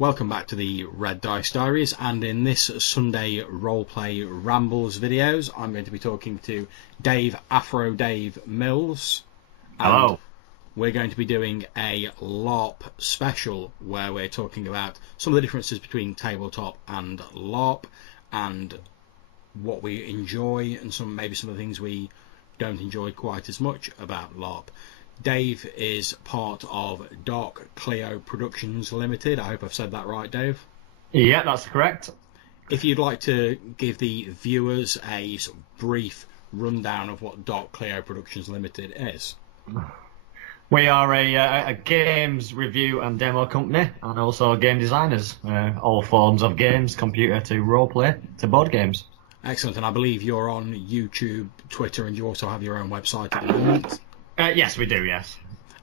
Welcome back to the Red Dice Diaries, and in this Sunday Roleplay Rambles videos I'm going to be talking to Dave Afro Dave Mills, and Hello. We're going to be doing a LARP special where we're talking about some of the differences between tabletop and LARP and what we enjoy and maybe some of the things we don't enjoy quite as much about LARP. Dave is part of Dark Cleo Productions Limited. I hope I've said that right, Dave. Yeah, that's correct. If you'd like to give the viewers a sort of brief rundown of what Dark Cleo Productions Limited is. We are a games review and demo company, and also game designers. All forms of games, computer to roleplay to board games. Excellent, and I believe you're on YouTube, Twitter, and you also have your own website at the moment. Yes, we do, yes.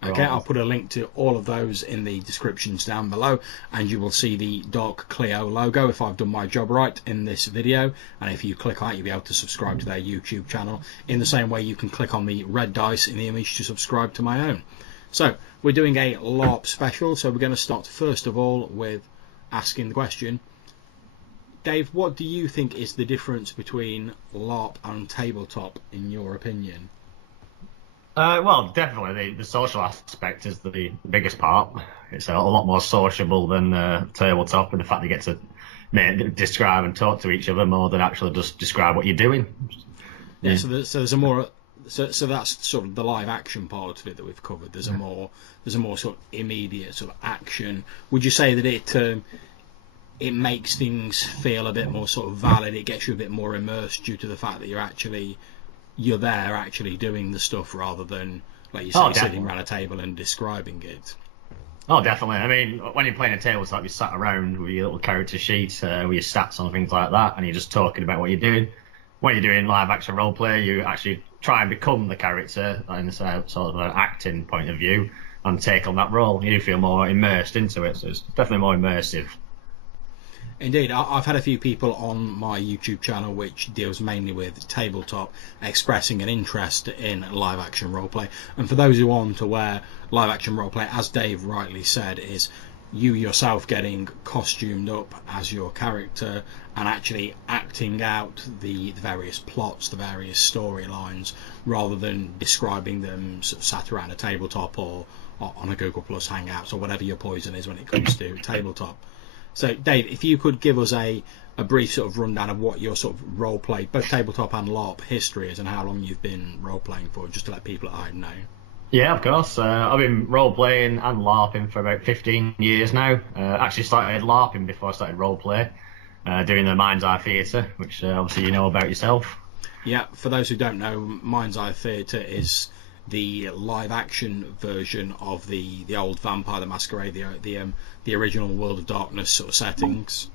Okay, I'll put a link to all of those in the descriptions down below, and you will see the Dark Cleo logo if I've done my job right in this video. And if you click on it, you'll be able to subscribe to their YouTube channel in the same way you can click on the red dice in the image to subscribe to my own. So we're doing a LARP special, so we're going to start first of all with asking the question, Dave, what do you think is the difference between LARP and tabletop in your opinion? Well, definitely the social aspect is the biggest part. It's a lot more sociable than tabletop, and the fact you get to describe and talk to each other more than actually just describe what you're doing. Yeah, so there's a more so that's sort of the live action part of it that we've covered. There's a more sort of immediate sort of action. Would you say that it makes things feel a bit more sort of valid? It gets you a bit more immersed due to the fact that you're there actually doing the stuff rather than, like you say, sitting around a table and describing it. Oh, definitely. I mean, when you're playing a tabletop, you sat around with your little character sheet with your stats and things like that, and you're just talking about what you're doing. When you're doing live action roleplay, you actually try and become the character in a sort of an acting point of view and take on that role. You feel more immersed into it, so it's definitely more immersive. Indeed, I've had a few people on my YouTube channel which deals mainly with tabletop expressing an interest in live action roleplay, and for those who aren't aware, live action roleplay, as Dave rightly said, is you yourself getting costumed up as your character and actually acting out the various plots, the various storylines, rather than describing them sort of sat around a tabletop or on a Google Plus Hangouts or whatever your poison is when it comes to tabletop. So, Dave, if you could give us a brief sort of rundown of what your sort of role-play, both tabletop and LARP history is, and how long you've been role-playing for, just to let people at home know. Yeah, of course. I've been role-playing and LARPing for about 15 years now. Actually started LARPing before I started role-play, doing the Mind's Eye Theatre, which obviously you know about yourself. Yeah, for those who don't know, Mind's Eye Theatre is the live-action version of the old Vampire the Masquerade, the original World of Darkness sort of settings.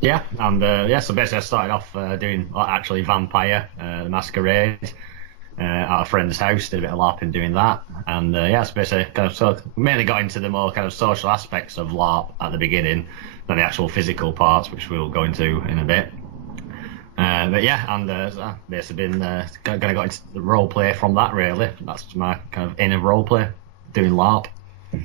Yeah, and so basically I started off doing actually Vampire the Masquerade at a friend's house, did a bit of LARPing doing that, and so basically mainly got into the more kind of social aspects of LARP at the beginning than the actual physical parts, which we'll go into in a bit. But yeah, and I've basically been going to go into the role play from that. Really, that's my kind of inner role play, doing LARP.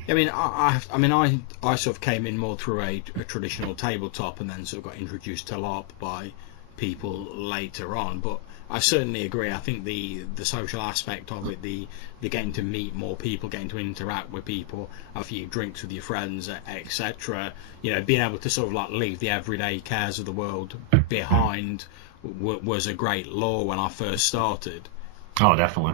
I mean, I sort of came in more through a traditional tabletop, and then sort of got introduced to LARP by people later on. But I certainly agree. I think the social aspect of it, the getting to meet more people, getting to interact with people, have a few drinks with your friends, etc. You know, being able to sort of like leave the everyday cares of the world behind was a great lure when I first started. Oh, definitely.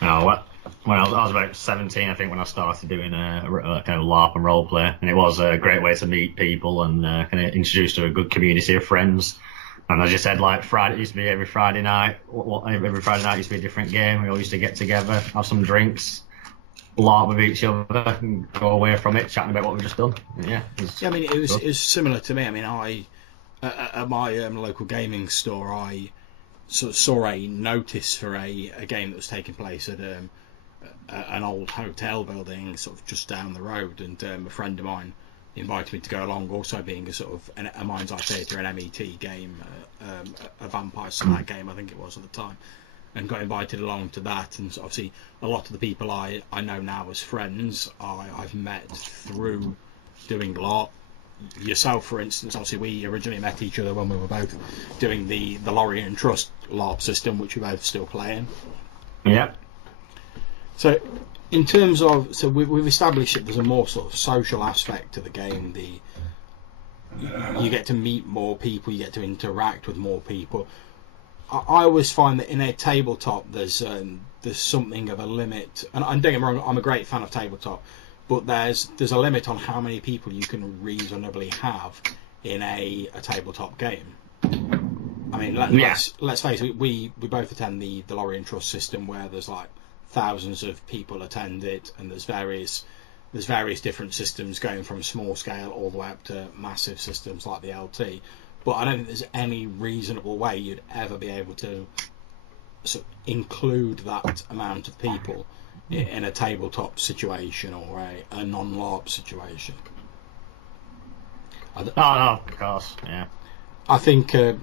When I was about 17, I think, when I started doing a kind of LARP and role play, and it was a great way to meet people and kind of introduce to a good community of friends. And as you said, like Friday, it used to be every Friday night. Every Friday night used to be a different game. We all used to get together, have some drinks, LARP with each other, and go away from it, chatting about what we've just done. Yeah, I mean, it was similar to me. I mean, at my local gaming store, I sort of saw a notice for a game that was taking place at an old hotel building, sort of just down the road, and a friend of mine invited me to go along, also being a sort of a Mind's Eye Theatre, an MET game, a Vampire Slayer game, I think it was at the time. and got invited along to that. And so obviously a lot of the people I know now as friends I've met through doing LARP. Yourself, for instance, obviously we originally met each other when we were both doing the Lorien Trust LARP system, which we're both still playing. Yeah. So in terms of, so we've established that there's a more sort of social aspect to the game. You get to meet more people, you get to interact with more people. I always find that in a tabletop there's something of a limit, and don't get me wrong, I'm a great fan of tabletop, but there's a limit on how many people you can reasonably have in a tabletop game. I mean, let's face it, we both attend the Lorien Trust system, where there's like thousands of people attend it, and there's various different systems going from small scale all the way up to massive systems like the LT. But I don't think there's any reasonable way you'd ever be able to sort of include that amount of people in a tabletop situation or a non-LARP situation. No, of course, yeah. I think that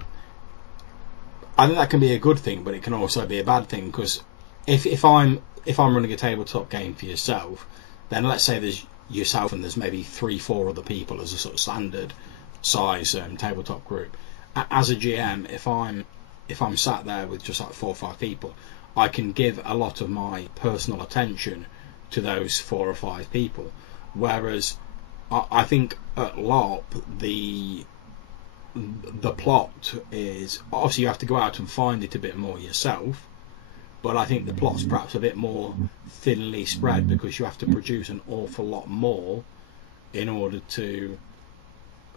can be a good thing, but it can also be a bad thing, because if I'm running a tabletop game for yourself, then let's say there's yourself and there's maybe 3-4 other people as a sort of standard size tabletop group. As a GM, if I'm sat there with just like 4 or 5 people, I can give a lot of my personal attention to those 4 or 5 people. Whereas I think at LARP the plot is, obviously you have to go out and find it a bit more yourself, but I think the plot's perhaps a bit more thinly spread, because you have to produce an awful lot more in order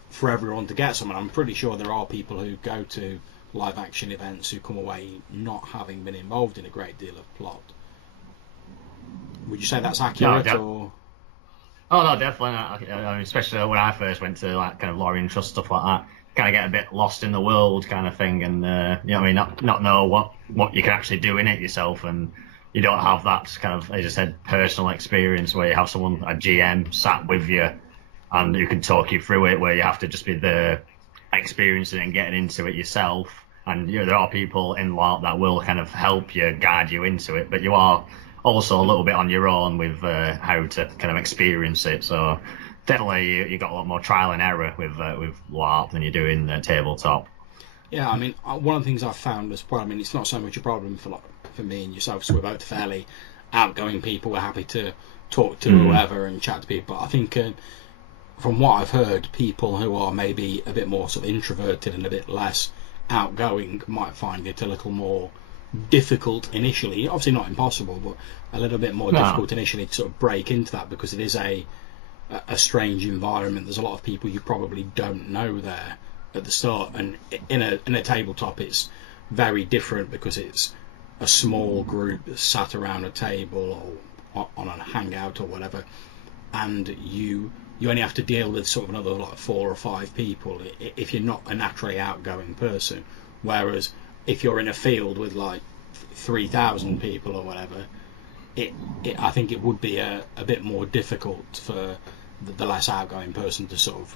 for everyone to get something. I'm pretty sure there are people who go to live action events who come away not having been involved in a great deal of plot. Would you say that's accurate? Oh no, definitely. I mean, especially when I first went to like kind of Lorien Trust stuff like that, kind of get a bit lost in the world kind of thing, and you know what I mean, not know what you can actually do in it yourself, and you don't have that kind of, as I said, personal experience where you have someone, a GM, sat with you and who can talk you through it, where you have to just be there experiencing it and getting into it yourself. And you know, there are people in LARP that will kind of help you, guide you into it, but you are also a little bit on your own with how to kind of experience it. So definitely you got a lot more trial and error with LARP than you do in tabletop. Yeah, I mean, one of the things I've found as well, I mean, it's not so much a problem for me and yourself, so we're both fairly outgoing people. We're happy to talk to whoever and chat to people. But I think from what I've heard, people who are maybe a bit more sort of introverted and a bit less outgoing might find it a little more difficult initially. Obviously not impossible, but a little bit more difficult initially to sort of break into that, because it is a strange environment. There's a lot of people you probably don't know there at the start, and in a tabletop it's very different, because it's a small group sat around a table or on a hangout or whatever, and you only have to deal with sort of another like 4 or 5 people if you're not a naturally outgoing person. Whereas if you're in a field with like 3,000 people or whatever, I think it would be a bit more difficult for the less outgoing person to sort of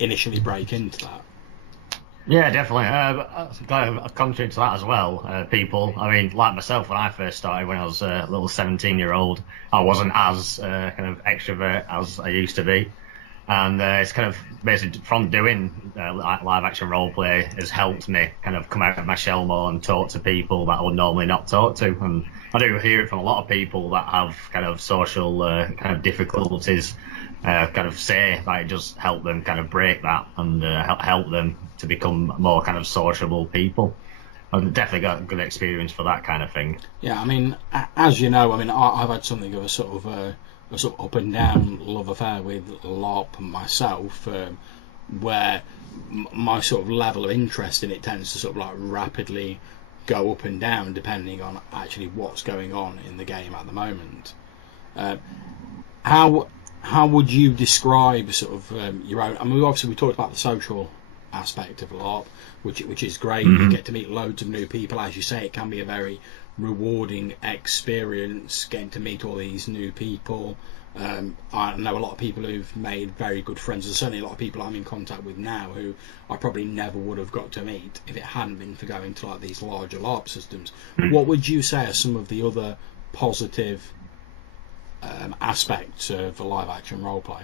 initially break into that. Yeah, definitely. Kind of contrary to that as well, people, I mean, like myself, when I first started, when I was a little 17-year-old, I wasn't as kind of extrovert as I used to be. And it's kind of basically from doing live action roleplay has helped me kind of come out of my shell more and talk to people that I would normally not talk to. And I do hear it from a lot of people that have kind of social kind of difficulties, kind of say that it does help them kind of break that and help them to become more kind of sociable people. I've definitely got a good experience for that kind of thing. Yeah, I mean, as you know, I mean, I've had something of a sort of up and down love affair with LARP myself, where my sort of level of interest in it tends to sort of like rapidly go up and down depending on actually what's going on in the game at the moment. How would you describe sort of your own? I mean, obviously we talked about the social aspect of LARP, which is great. You get to meet loads of new people. As you say, it can be a very rewarding experience getting to meet all these new people I know a lot of people who've made very good friends, and certainly a lot of people I'm in contact with now who I probably never would have got to meet if it hadn't been for going to like these larger LARP systems. What would you say are some of the other positive aspects of a live action roleplay?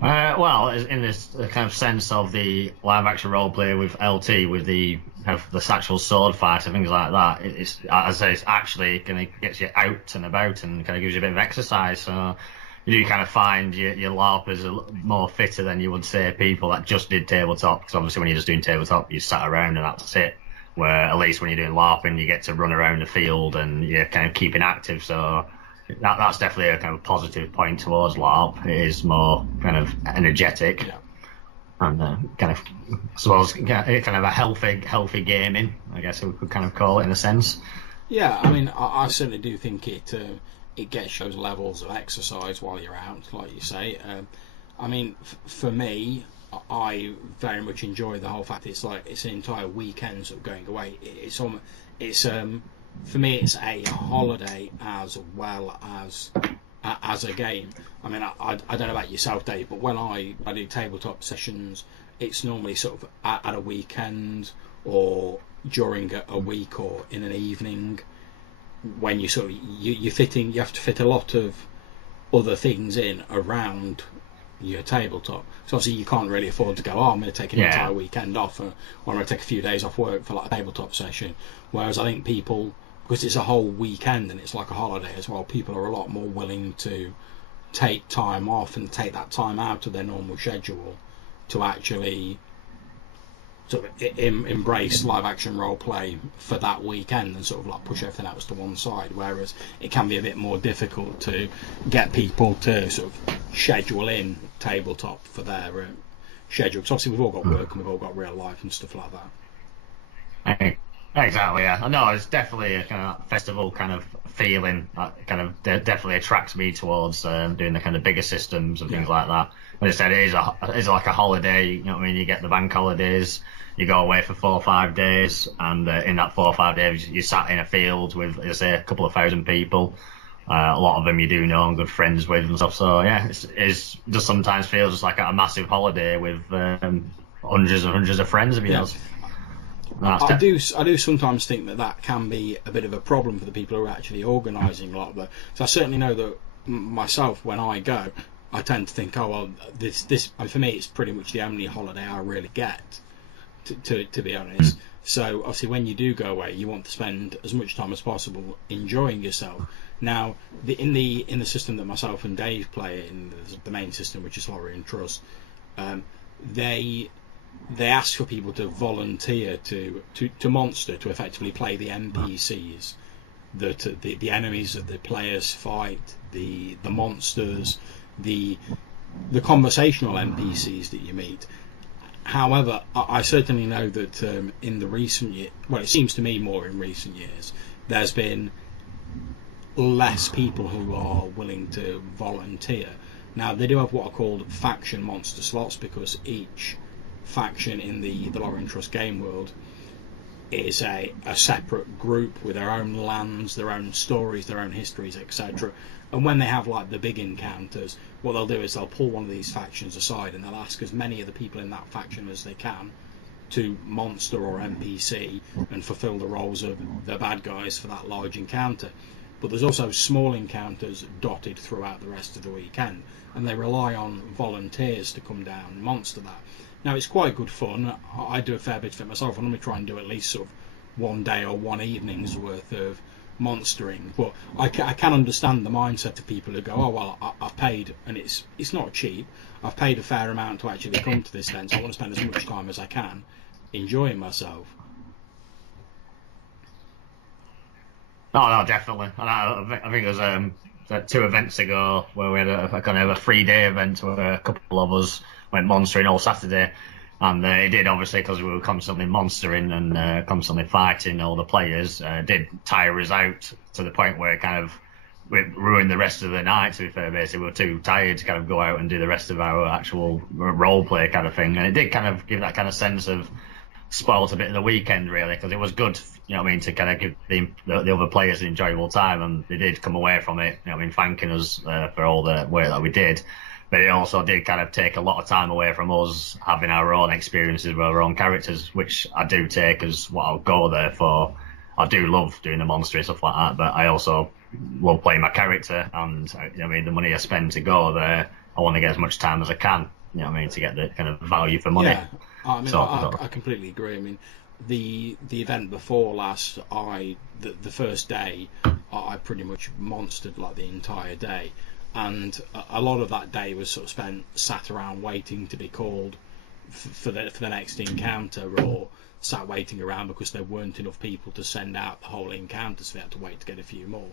Well, in this kind of sense of the live action roleplay with LT, with the kind of the actual sword fight and things like that, it's, as I say, it's actually kind of gets you out and about and kind of gives you a bit of exercise. So you do kind of find your LARPers are more fitter than you would say people that just did tabletop. Because obviously when you're just doing tabletop, you sat around and that's it. Where at least when you're doing LARPing, you get to run around the field and you're kind of keeping active. So that's definitely a kind of positive point towards LARP. It is more kind of energetic, and kind of, I suppose, kind of a healthy gaming, I guess we could kind of call it in a sense. Yeah, I mean, I certainly do think it gets those levels of exercise while you're out, like you say. I mean, for me, I very much enjoy the whole fact it's like it's an entire weekend sort of going away. For me, it's a holiday as well as a game. I mean, I don't know about yourself, Dave, but when I do tabletop sessions, it's normally sort of at a weekend or during a week or in an evening, when you sort of you have to fit a lot of other things in around your tabletop. So obviously you can't really afford to go, I'm going to take an entire weekend off, or I'm going to take a few days off work for like a tabletop session. Whereas I think people, because it's a whole weekend and it's like a holiday as well, people are a lot more willing to take time off and take that time out of their normal schedule to actually sort of embrace live action role play for that weekend and sort of like push everything else to one side. Whereas it can be a bit more difficult to get people to sort of schedule in tabletop for their schedule, because obviously we've all got work and we've all got real life and stuff like that. Exactly, yeah. I know it's definitely a kind of festival kind of feeling that kind of definitely attracts me towards doing the kind of bigger systems and things like that. As I said, it is like a holiday. You know what I mean? You get the bank holidays, you go away for 4 or 5 days, and in that 4 or 5 days, you sat in a field with, as I say, a couple of thousand people. A lot of them you do know and good friends with and stuff. So yeah, it's just sometimes feels just like a massive holiday with hundreds and hundreds of friends of yours. I do sometimes think that can be a bit of a problem for the people who are actually organising a lot of it. So I certainly know that myself, when I go, I tend to think, oh well, this for me it's pretty much the only holiday I really get, to be honest. So obviously when you do go away, you want to spend as much time as possible enjoying yourself. Now in the system that myself and Dave play in, the main system, which is Lottery and Trust, they ask for people to volunteer to monster, to effectively play the NPCs, that the enemies that the players fight, the monsters, the conversational NPCs that you meet. However, I certainly know that in the recent year, well, it seems to me more in recent years, there's been less people who are willing to volunteer. Now they do have what are called faction monster slots, because each faction in the Lottery and Trust game world is a separate group with their own lands, their own stories, their own histories, etc. And when they have like the big encounters, what they'll do is they'll pull one of these factions aside and they'll ask as many of the people in that faction as they can to monster or NPC and fulfill the roles of the bad guys for that large encounter. But there's also small encounters dotted throughout the rest of the weekend, and they rely on volunteers to come down and monster that. Now it's quite good fun. I do a fair bit of it myself. I normally try and do at least sort of one day or one evening's worth of monstering. But I can understand the mindset of people who go, oh well, I've paid, and it's not cheap. I've paid a fair amount to actually come to this event, so I want to spend as much time as I can enjoying myself. Oh no, definitely. And I think it was 2 events ago where we had a kind of a 3-day event where a couple of us went monstering all Saturday, and it did, obviously, because we were constantly monstering and constantly fighting all the players, did tire us out to the point where it kind of ruined the rest of the night, to be fair. Basically we were too tired to kind of go out and do the rest of our actual role play kind of thing, and it did kind of give that kind of sense of spoiled a bit of the weekend really, because it was good, you know what I mean, to kind of give the other players an enjoyable time, and they did come away from it, you know what I mean, thanking us for all the work that we did. But it also did kind of take a lot of time away from us having our own experiences with our own characters, which I do take as what I'll go there for. I do love doing the monster and stuff like that, but I also love playing my character, and you know what I mean, the money I spend to go there, I want to get as much time as I can, you know what I mean, to get the kind of value for money. Yeah, I mean, I completely agree. I mean, the event before last, the first day, I pretty much monstered like the entire day, and a lot of that day was sort of spent sat around waiting to be called for the next encounter, or sat waiting around because there weren't enough people to send out the whole encounter, so we had to wait to get a few more.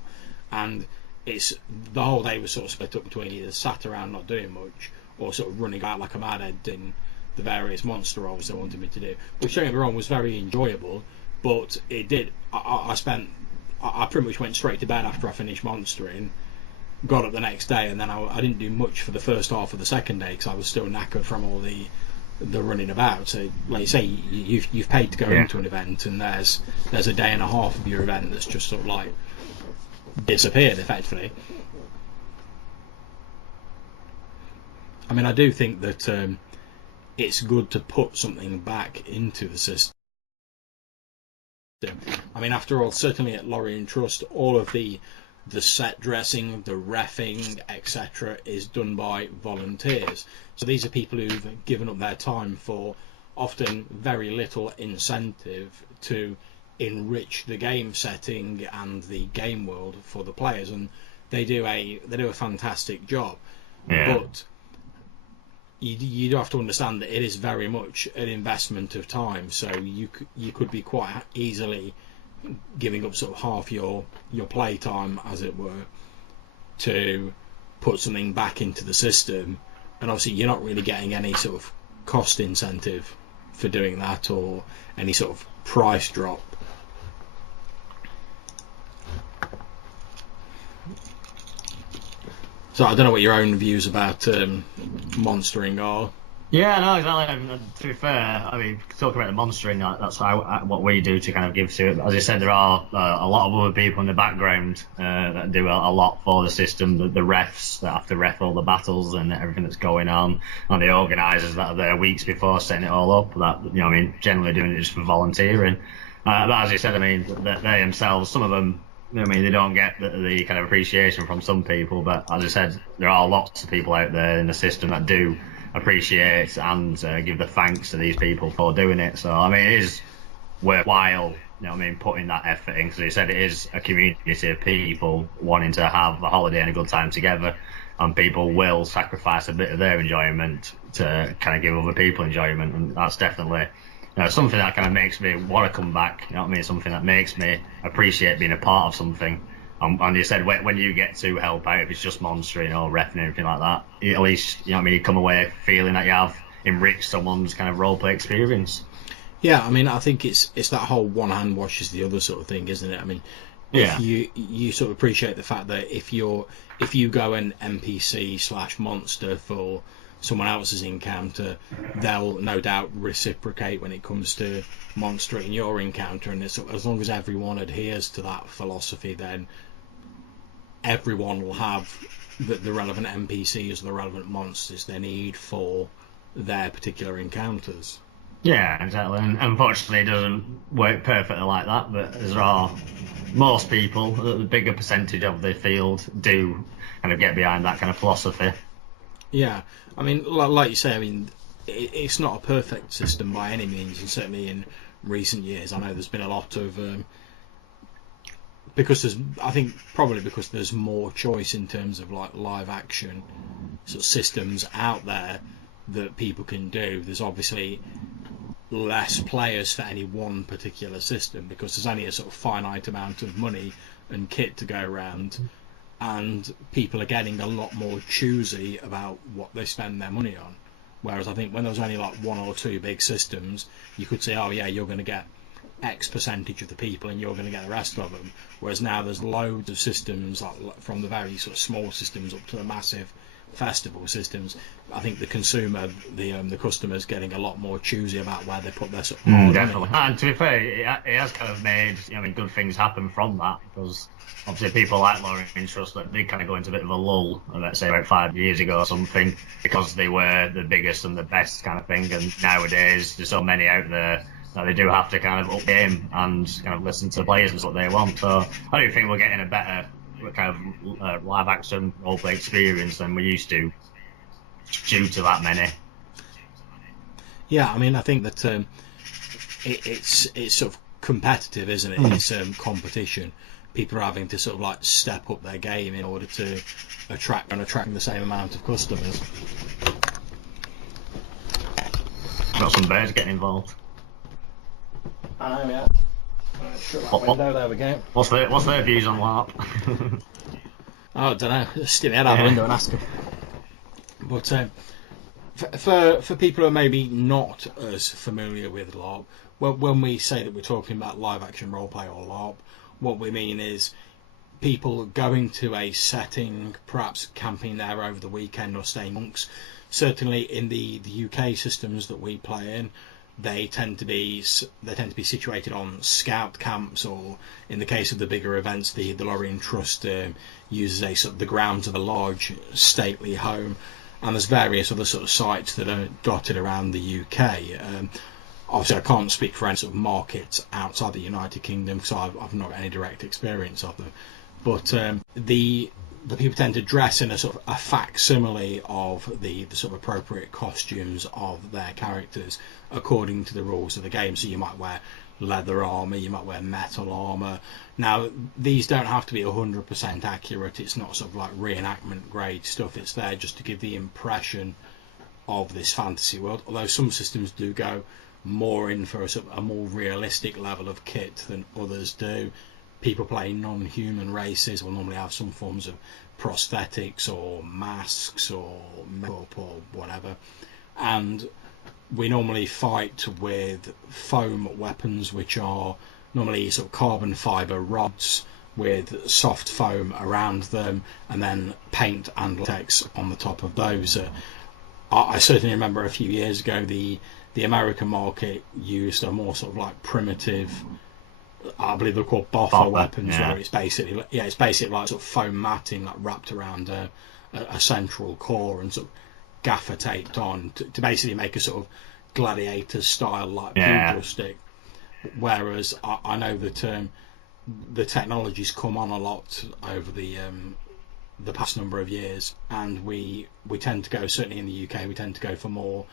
And the whole day was sort of split up between either sat around not doing much, or sort of running out like a madhead in the various monster roles they wanted me to do, which, don't get me wrong, was very enjoyable. But it did. I pretty much went straight to bed after I finished monstering, got up the next day, and then I didn't do much for the first half of the second day because I was still knackered from all the running about. So, like you say, you've paid to go into an event, and there's a day and a half of your event that's just sort of like disappeared effectively. I mean, I do think that it's good to put something back into the system. I mean, after all, certainly at Lorien Trust, all of the set dressing, the reffing, etc. is done by volunteers. So these are people who've given up their time for often very little incentive to enrich the game setting and the game world for the players, and they do a fantastic job. Yeah. But you do have to understand that it is very much an investment of time. So you could be quite easily giving up sort of half your play time, as it were, to put something back into the system, and obviously you're not really getting any sort of cost incentive for doing that, or any sort of price drop. So I don't know what your own views about monstering are. Yeah, no, exactly. To be fair, I mean, talking about the monstering, that's what we do to kind of give to it. As I said, there are a lot of other people in the background that do a lot for the system. The refs that have to ref all the battles and everything that's going on, and the organisers that are there weeks before setting it all up. That, you know, I mean, generally doing it just for volunteering. But as you said, I mean, they themselves, some of them, I mean, they don't get the kind of appreciation from some people, but as I said, there are lots of people out there in the system that do appreciate and give the thanks to these people for doing it. So, I mean, it is worthwhile, you know what I mean, putting that effort in, because you said it is a community of people wanting to have a holiday and a good time together, and people will sacrifice a bit of their enjoyment to kind of give other people enjoyment, and that's definitely something that kind of makes me want to come back, you know what I mean, something that makes me appreciate being a part of something. And you said when you get to help out, if it's just monstering or reffing or anything like that, at least, you know what I mean, you come away feeling that you have enriched someone's kind of roleplay experience. Yeah, I mean, I think it's that whole one hand washes the other sort of thing, isn't it? I mean, if you sort of appreciate the fact that if you go an NPC / monster for someone else's encounter, they'll no doubt reciprocate when it comes to monstering your encounter, and it's, as long as everyone adheres to that philosophy, then everyone will have the relevant NPCs, the relevant monsters they need for their particular encounters. Yeah, exactly. And unfortunately, it doesn't work perfectly like that. But there are most people, the bigger percentage of the field, do kind of get behind that kind of philosophy. Yeah, I mean, like you say, I mean, it's not a perfect system by any means, and certainly in recent years, I know there's been a lot of because there's more choice in terms of like live action sort of systems out there that people can do. There's obviously less players for any one particular system because there's only a sort of finite amount of money and kit to go around, and people are getting a lot more choosy about what they spend their money on. Whereas I think when there was only like one or two big systems, you could say, oh yeah, you're going to get X percentage of the people and you're going to get the rest of them. Whereas now there's loads of systems, like from the very sort of small systems up to the massive festival systems, I think the consumer, the customers, getting a lot more choosy about where they put their sort of hard Definitely. money. And to be fair, it has kind of made good things happen from that, because obviously people like Lorien Trust that did kind of go into a bit of a lull, let's say about 5 years ago or something, because they were the biggest and the best kind of thing. And nowadays there's so many out there that they do have to kind of up game and kind of listen to the players and what they want. So I do think we're getting a better kind of live action roleplay experience than we used to, due to that many. Yeah, I mean, I think that it's sort of competitive, isn't it? It's competition. People are having to sort of like step up their game in order to attract the same amount of customers. Got some bears getting involved. I know, yeah. Shut that window, there we go. What's their views on LARP? I don't know. Just stick my head out the window and ask them. But for people who are maybe not as familiar with LARP, when we say that we're talking about live action roleplay or LARP, what we mean is people going to a setting, perhaps camping there over the weekend or staying monks. Certainly in the UK systems that we play in, they tend to be situated on scout camps, or in the case of the bigger events, the Lorien Trust uses the grounds of a large stately home, and there's various other sort of sites that are dotted around the UK. Obviously, I can't speak for any sort of markets outside the United Kingdom, because I've not got any direct experience of them. But the people tend to dress in a sort of a facsimile of the sort of appropriate costumes of their characters according to the rules of the game. So you might wear leather armour, you might wear metal armour. Now, these don't have to be 100% accurate. It's not sort of like reenactment grade stuff. It's there just to give the impression of this fantasy world, although some systems do go more in for a more realistic level of kit than others do. People playing non-human races will normally have some forms of prosthetics or masks or makeup or whatever, and we normally fight with foam weapons, which are normally sort of carbon fibre rods with soft foam around them, and then paint and latex on the top of those. I certainly remember a few years ago the American market used a more sort of like primitive, I believe they're called boffer weapons, where it's basically like sort of foam matting like wrapped around a central core and sort of gaffer taped on to basically make a sort of gladiator style like pugil stick. Whereas I know that the technology's come on a lot over the past number of years, and we tend to go, certainly in the UK, we tend to go for more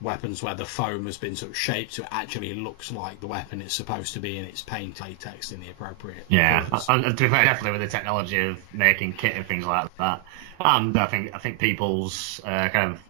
weapons where the foam has been sort of shaped so it actually looks like the weapon it's supposed to be, and it's paint latex in the appropriate colours. And to be fair, definitely with the technology of making kit and things like that, and I think people's kind of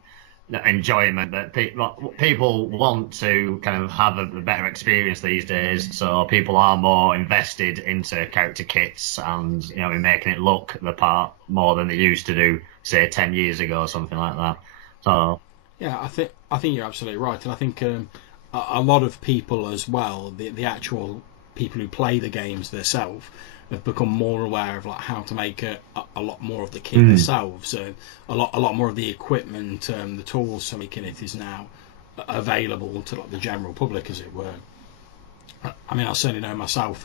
enjoyment, that people want to kind of have a better experience these days, so people are more invested into character kits and in making it look the part more than they used to do, say 10 years ago or something like that. So yeah, I think you're absolutely right, and I think a lot of people as well, the actual people who play the games themselves, have become more aware of like how to make a lot more of the kit themselves. A lot more of the equipment, the tools for making it is now available to like the general public, as it were. I mean, I certainly know myself.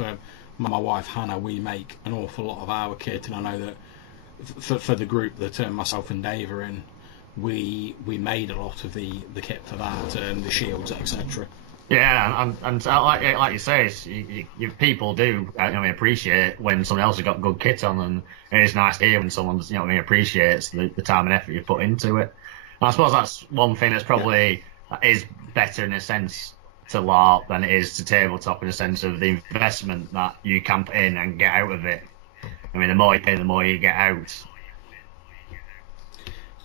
My wife Hannah, we make an awful lot of our kit, and I know that for the group that myself and Dave are in, we made a lot of the kit for that, the shields, etc. Yeah, and like you say, you people do appreciate when someone else has got good kit on, and it is nice to hear when someone appreciates the time and effort you put into it. And I suppose that's one thing that's probably is better in a sense to LARP than it is to tabletop, in a sense of the investment that you can put in and get out of it. I mean, the more you pay, the more you get out.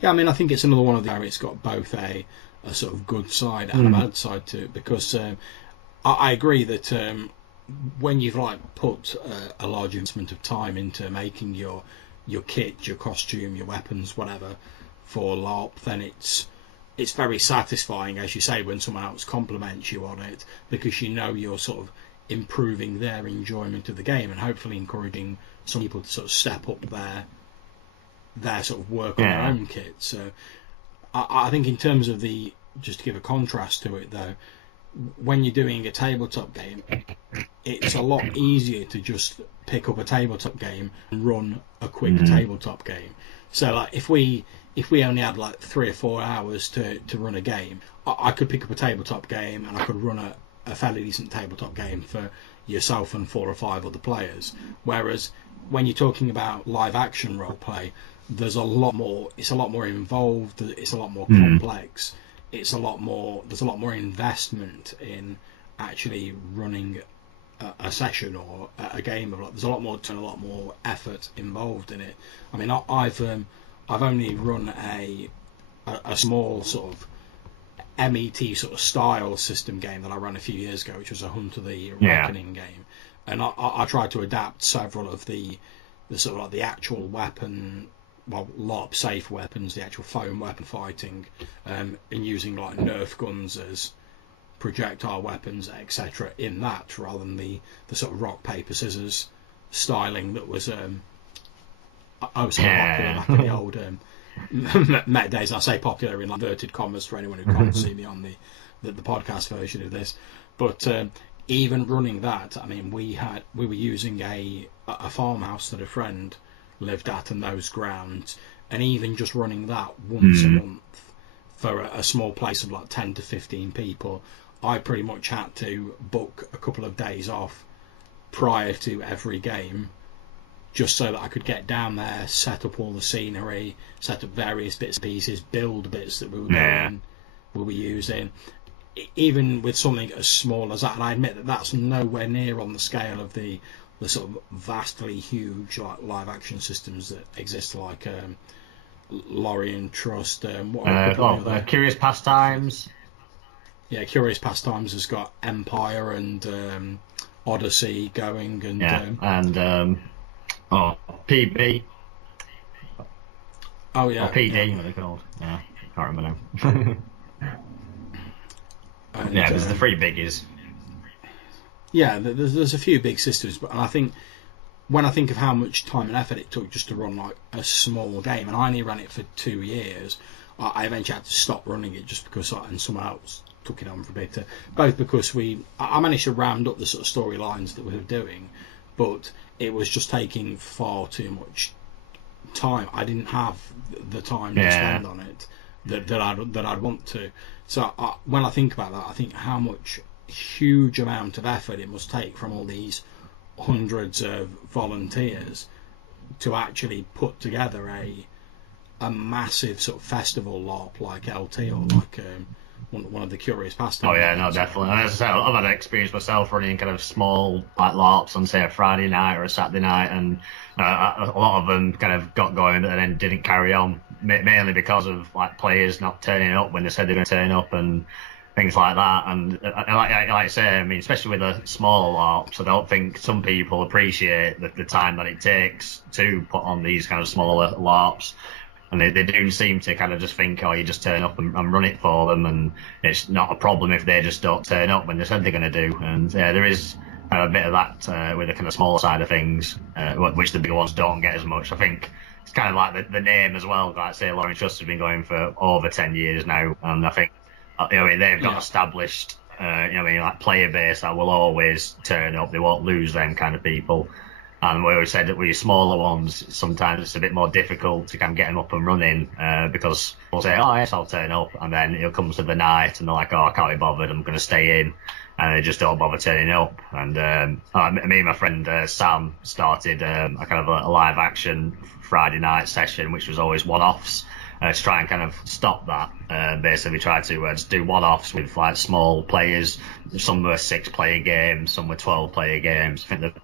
Yeah, I mean, I think it's another one of the it's got both a sort of good side and a bad side to it, because I agree that when you've like put a large investment of time into making your kit, your costume, your weapons, whatever, for LARP, then it's very satisfying, as you say, when someone else compliments you on it, because you're sort of improving their enjoyment of the game and hopefully encouraging some people to sort of step up their sort of work on their own kit. So I think in terms of just to give a contrast to it though, when you're doing a tabletop game, it's a lot easier to just pick up a tabletop game and run a quick tabletop game. So like if we only had like 3 or 4 hours to run a game, I could pick up a tabletop game and I could run a fairly decent tabletop game for yourself and 4 or 5 other players. Whereas when you're talking about live action role play, there's a lot more. It's a lot more involved. It's a lot more complex. There's a lot more investment in actually running a session or a game. There's a lot more effort involved in it. I mean, I've only run a small sort of MET sort of style system game that I ran a few years ago, which was a Hunt of the Reckoning game, and I tried to adapt several of the sort of like the actual weapon. Well, LARP safe weapons, the actual foam weapon fighting, and using like Nerf guns as projectile weapons, etc. in that, rather than the sort of rock paper scissors styling that was so popular back in the old meta days. I say popular in inverted commas for anyone who can't see me on the podcast version of this, but even running that, I mean, we were using a farmhouse that a friend lived at in those grounds, and even just running that once a month for a small place of like 10 to 15 people, I pretty much had to book a couple of days off prior to every game just so that I could get down there, set up all the scenery, set up various bits and pieces, build bits that we were using. Even with something as small as that, and I admit that that's nowhere near on the scale of the sort of vastly huge like live action systems that exist, like Lorien Trust. Curious Pastimes. Yeah, Curious Pastimes has got Empire and Odyssey going, and PB. Oh yeah, or PD, what they're called. Yeah, can't remember now. There's the 3 biggies. Yeah, there's a few big systems, but I think when I think of how much time and effort it took just to run like a small game, and I only ran it for 2 years, I eventually had to stop running it just because and someone else took it on for a bit. Both because I managed to round up the sort of storylines that we were doing, but it was just taking far too much time. I didn't have the time to spend on it that I'd want to. So when I think about that, I think how much huge amount of effort it must take from all these hundreds of volunteers to actually put together a massive sort of festival LARP like LT or like one of the Curious Pastimes. Oh yeah, no, definitely. And as I say, I've had an experience myself running kind of small like LARPs on say a Friday night or a Saturday night, and a lot of them kind of got going and then didn't carry on, mainly because of like players not turning up when they said they were going to turn up and things like that. And like I say, I mean, especially with the smaller LARPs, I don't think some people appreciate the time that it takes to put on these kind of smaller LARPs. And they do seem to kind of just think, oh, you just turn up and run it for them, and it's not a problem if they just don't turn up when they said they're going to do. And there is a bit of that with the kind of smaller side of things, which the big ones don't get as much. I think it's kind of like the name as well. Like say, Lorien Trust has been going for over 10 years now, and I think they've got established like player base that will always turn up. They won't lose them kind of people. And we always said that with smaller ones, sometimes it's a bit more difficult to kind of get them up and running because we'll say, oh, yes, I'll turn up. And then it comes to the night and they're like, oh, I can't be bothered. I'm going to stay in. And they just don't bother turning up. And me and my friend Sam started a kind of a live action Friday night session, which was always one-offs. To try and kind of stop that. Basically, we tried to just do one-offs with like small players. Some were 6-player games, some were 12-player games. I think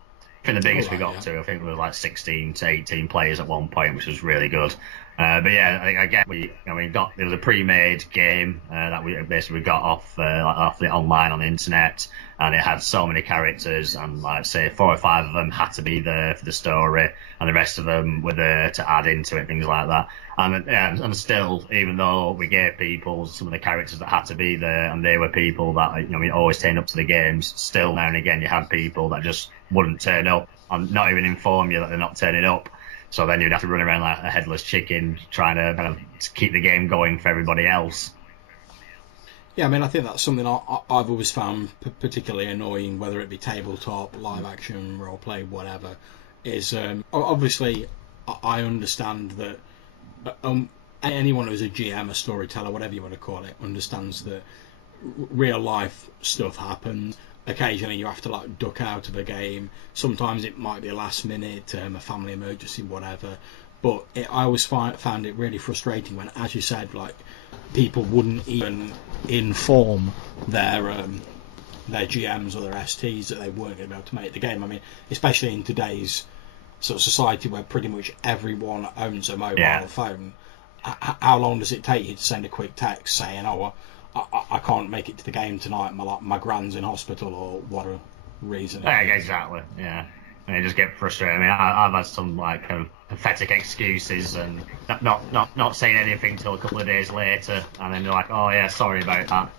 the biggest we got to, I think, was like 16 to 18 players at one point, which was really good. But yeah, I think again there was a pre-made game that we basically got off the online on the internet, and it had so many characters, and like say 4 or 5 of them had to be there for the story, and the rest of them were there to add into it, things like that. And still, even though we gave people some of the characters that had to be there, and they were people that always turned up to the games, still now and again you had people that just wouldn't turn up and not even inform you that they're not turning up. So then you'd have to run around like a headless chicken, trying to kind of keep the game going for everybody else. Yeah, I mean, I think that's something I've always found particularly annoying, whether it be tabletop, live action, role play, whatever. Is obviously I understand that anyone who's a GM, a storyteller, whatever you want to call it, understands that real life stuff happens. Occasionally you have to like duck out of a game. Sometimes it might be a last minute, a family emergency, whatever. But I always found it really frustrating when, as you said, like people wouldn't even inform their GMs or their STs that they weren't going to be able to make the game. I mean, especially in today's sort of society where pretty much everyone owns a mobile phone. How long does it take you to send a quick text saying, "Oh, I can't make it to the game tonight. My gran's in hospital," or whatever reason? Yeah, exactly. Yeah, and you just get frustrated. I mean, I've had some like kind of pathetic excuses and not saying anything till a couple of days later, and then they're like, "Oh yeah, sorry about that."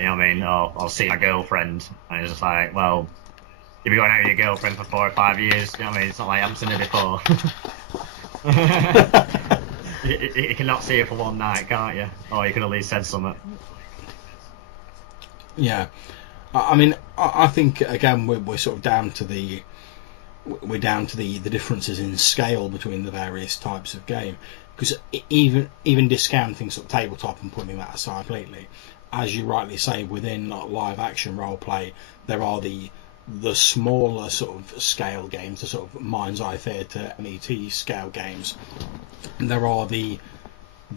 You know what I mean? Oh, I'll see my girlfriend, and it's just like, well, you've been going out with your girlfriend for 4 or 5 years. You know what I mean? It's not like I haven't seen her before. You cannot see her for one night, can't you? Or you could at least said something. Yeah, I mean, I think again we're sort of down to the differences in scale between the various types of game, because even discounting sort of tabletop and putting that aside completely, as you rightly say, within live action role play there are the smaller sort of scale games, the sort of Mind's Eye Theatre, MET scale games, and there are the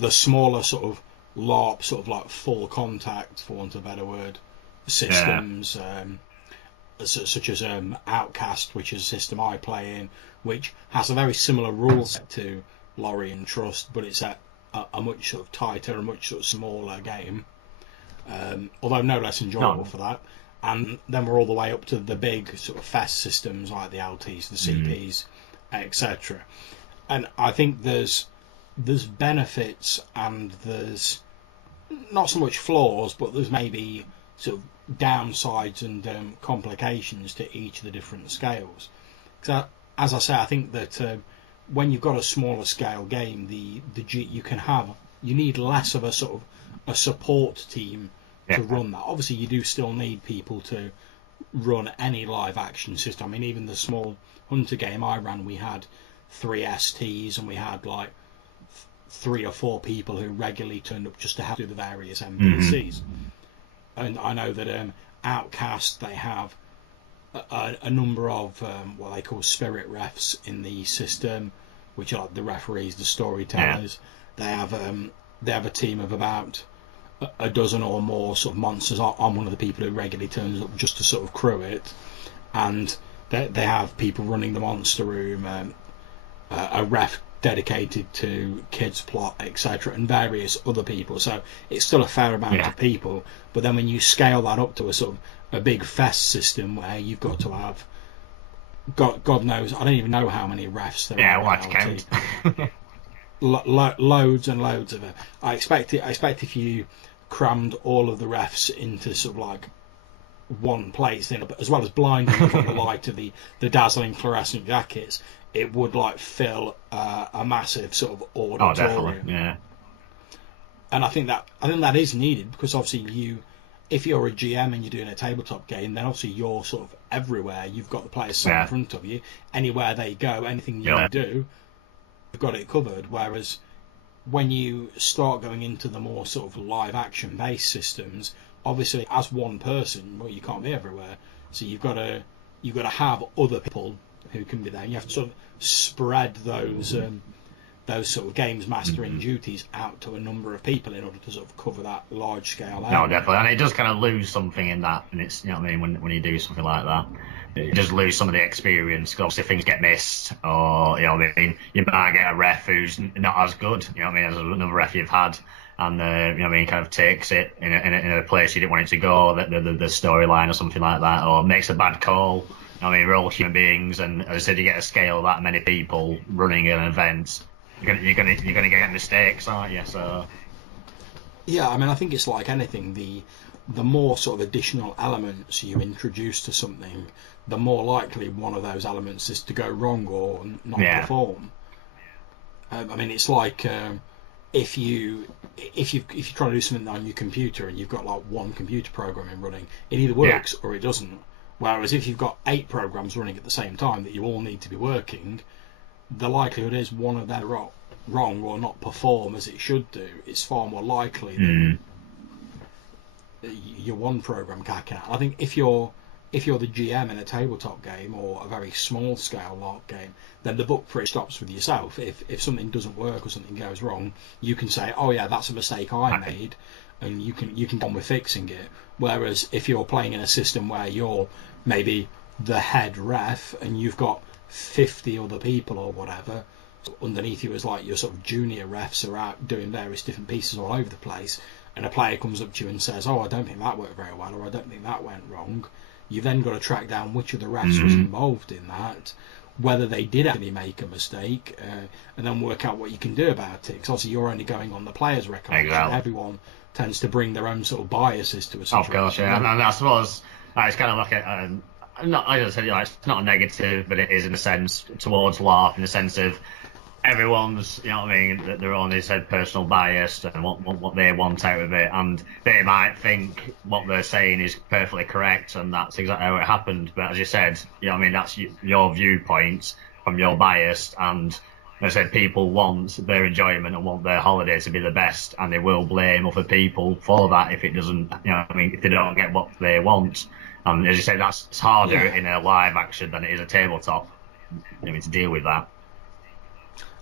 smaller sort of LARP, sort of like full contact, for want of a better word, systems, such as Outcast, which is a system I play in, which has a very similar rule set to Lorry and Trust, but it's a much sort of tighter, a much sort of smaller game, although no less enjoyable for that. And then we're all the way up to the big sort of fast systems like the LTs, the CPs, etc. And I think there's benefits and there's not so much flaws, but there's maybe sort of downsides and complications to each of the different scales. So, as I say, I think that when you've got a smaller scale game, you need less of a sort of a support team to run that. Obviously, you do still need people to run any live action system. I mean, even the small Hunter game I ran, we had 3 STs and we had like 3 or 4 people who regularly turned up just to help do the various NPCs. And I know that Outcast, they have a number of what they call spirit refs in the system, which are like the referees, the storytellers. They have a team of about a dozen or more sort of monsters. I'm one of the people who regularly turns up just to sort of crew it, and they have people running the monster room, a ref dedicated to kids plot, etc., and various other people. So it's still a fair amount of people, but then when you scale that up to a sort of a big fest system where you've got to have God knows, I don't even know how many refs there are. What to count. Loads and loads of it. I expect if you crammed all of the refs into sort of like one place, then as well as blinding them with the light of the dazzling fluorescent jackets, it would like fill a massive sort of auditorium. Oh, definitely, yeah. And I think that is needed, because obviously if you're a GM and you're doing a tabletop game, then obviously you're sort of everywhere. You've got the players sat in front of you. Anywhere they go, anything you do, you've got it covered. Whereas when you start going into the more sort of live action based systems, obviously as one person, well, you can't be everywhere. So you've got to have other people who can be there. You have to sort of spread those sort of games mastering duties out to a number of people in order to sort of cover that large scale area. No, definitely, and it does kind of lose something in that, and it's, you know what I mean, when you do something like that, it does lose some of the experience, because obviously things get missed, or, you know what I mean, you might get a ref who's not as good, you know what I mean, as another ref you've had, and you know what I mean, kind of takes it in a place you didn't want it to go, the storyline or something like that, or makes a bad call. I mean, we're all human beings, and as I said, you get a scale of that many people running an event, you're gonna get mistakes, aren't you? So yeah, I mean, I think it's like anything. The more sort of additional elements you introduce to something, the more likely one of those elements is to go wrong or not perform. I mean, it's like if you try to do something on your computer and you've got like one computer programming running, it either works or it doesn't. Whereas if you've got 8 programs running at the same time that you all need to be working, the likelihood is one of them wrong or not perform as it should do. It's far more likely than your one program cacking out. I think if you're the GM in a tabletop game or a very small scale LARP game, then the book pretty stops with yourself. If something doesn't work or something goes wrong, you can say, oh yeah, that's a mistake I made, and you can get on with fixing it. Whereas if you're playing in a system where you're maybe the head ref and you've got 50 other people or whatever underneath you as like your sort of junior refs are out doing various different pieces all over the place, and a player comes up to you and says, oh, I don't think that worked very well, or I don't think that went wrong, you've then got to track down which of the refs was involved in that, whether they did actually make a mistake, and then work out what you can do about it. Because obviously you're only going on the player's recollection. Exactly. Everyone tends to bring their own sort of biases to a situation. Of course, yeah. And I suppose it's kind of like not, I just said, it's not a negative, but it is in a sense towards LARP, in the sense of everyone's, you know what I mean, that they're on his head personal bias and what they want out of it, and they might think what they're saying is perfectly correct, and that's exactly how it happened. But as you said, you know what I mean, that's your viewpoint from your bias, and as I said, people want their enjoyment and want their holiday to be the best, and they will blame other people for that if it doesn't, you know what I mean, if they don't get what they want. And as you say, it's harder in a live action than it is a tabletop, you know, to deal with that.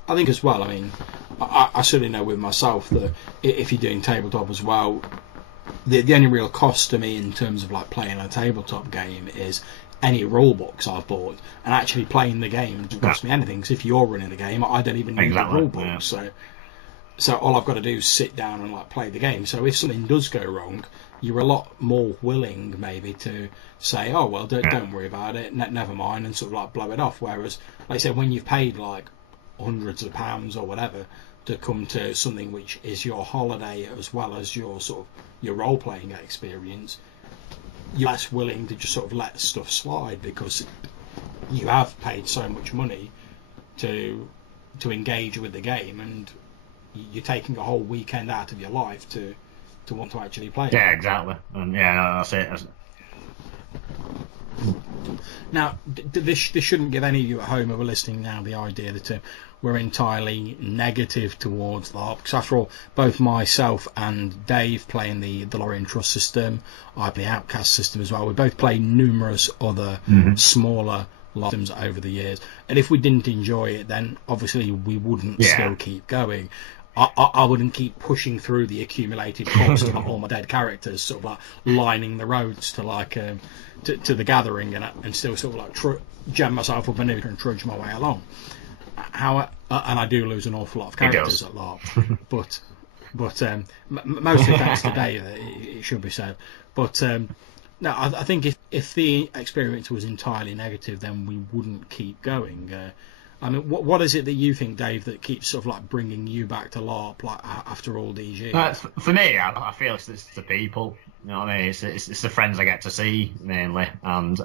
I think as well, I mean, I certainly know with myself that if you're doing tabletop as well, the only real cost to me in terms of like playing a tabletop game is any rule books I've bought, and actually playing the game doesn't cost me anything, because if you're running the game, I don't even need the rule book. So all I've got to do is sit down and like play the game. So if something does go wrong, you're a lot more willing maybe to say, oh well, don't worry about it, never mind, and sort of like blow it off. Whereas, like I said, when you've paid like hundreds of pounds or whatever to come to something which is your holiday as well as your sort of your role playing experience, you're less willing to just sort of let stuff slide, because you have paid so much money to engage with the game, and you're taking a whole weekend out of your life to want to actually play it. Yeah, exactly. And that's it. Now, this shouldn't give any of you at home who are listening now the idea that we're entirely negative towards LARP, because after all, both myself and Dave play in the Lorien Trust system. I play the Outcast system as well. We both play numerous other smaller LARP systems over the years, and if we didn't enjoy it, then obviously we wouldn't still keep going. I wouldn't keep pushing through the accumulated cost of all my dead characters, sort of like lining the roads to like to the gathering, and still sort of like jam myself up a neuter and trudge my way along. And I do lose an awful lot of characters at LARP, but mostly thanks to Dave, it should be said. But no, I think if the experience was entirely negative, then we wouldn't keep going. I mean, what is it that you think, Dave, that keeps sort of like bringing you back to LARP like after all these years? For me, I feel it's the people. You know what I mean? It's the friends I get to see mainly, and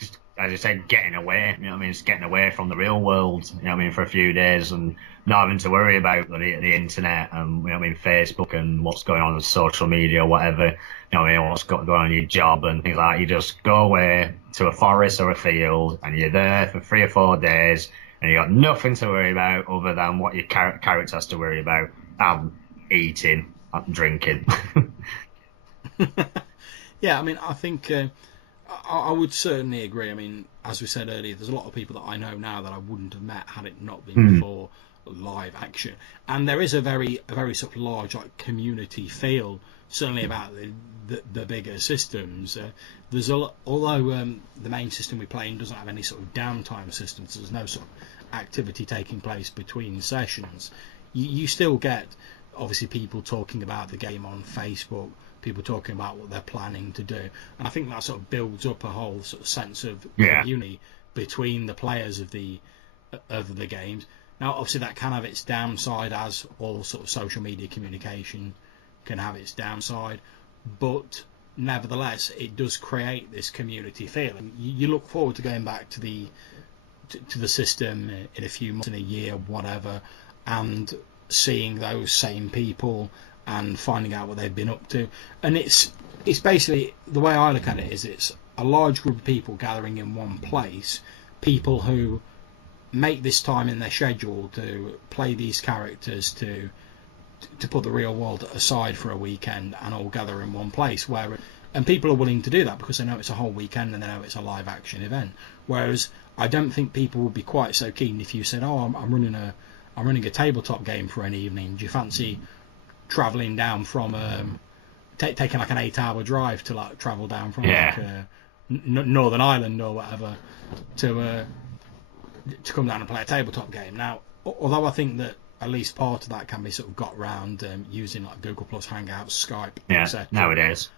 just, as you said, getting away. You know what I mean? It's getting away from the real world. You know what I mean? For a few days, and not having to worry about the internet and, you know what I mean, Facebook and what's going on social media, whatever. You know what I mean? What's going on in your job and things like that. You just go away to a forest or a field, and you're there for 3 or 4 days. And you got nothing to worry about other than what your character has to worry about, and eating and drinking. Yeah, I mean, I think I would certainly agree. I mean, as we said earlier, there's a lot of people that I know now that I wouldn't have met had it not been for live action. And there is a very sort of large like community feel, certainly about the bigger systems. There's although the main system we play in doesn't have any sort of downtime systems, there's no sort of activity taking place between sessions. You still get obviously people talking about the game on Facebook, people talking about what they're planning to do, and I think that sort of builds up a whole sort of sense of community between the players of the games. Now, obviously, that can have its downside, as all sort of social media communication can have its downside, but nevertheless, it does create this community feeling. You look forward to going back to the system in a few months, in a year, whatever, and seeing those same people and finding out what they've been up to. And it's basically, the way I look at it is, it's a large group of people gathering in one place, people who make this time in their schedule to play these characters, to put the real world aside for a weekend and all gather in one place, and people are willing to do that because they know it's a whole weekend and they know it's a live action event. Whereas I don't think people would be quite so keen if you said, "Oh, I'm running a tabletop game for an evening. Do you fancy travelling down from taking like an 8-hour drive to like travel down from Northern Ireland or whatever to come down and play a tabletop game?" Now, although I think that at least part of that can be sort of got round using like Google Plus, Hangouts, Skype, etc. Nowadays.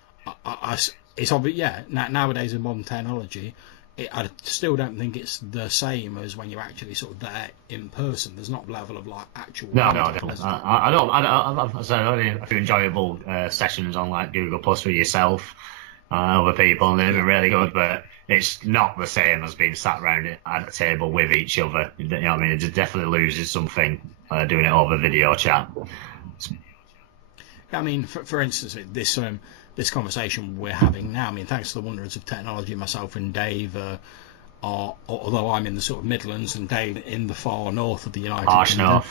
It's obvious, nowadays with modern technology, I still don't think it's the same as when you're actually sort of there in person. There's not a level of like actual. No, definitely. I said a few enjoyable sessions on like Google Plus with yourself, other people, and they've been really good. But it's not the same as being sat around at a table with each other. You know what I mean? It definitely loses something doing it over video chat. I mean, for instance, this conversation we're having now, I mean, thanks to the wonders of technology, myself and Dave although I'm in the sort of Midlands and Dave in the far north of the United Kingdom.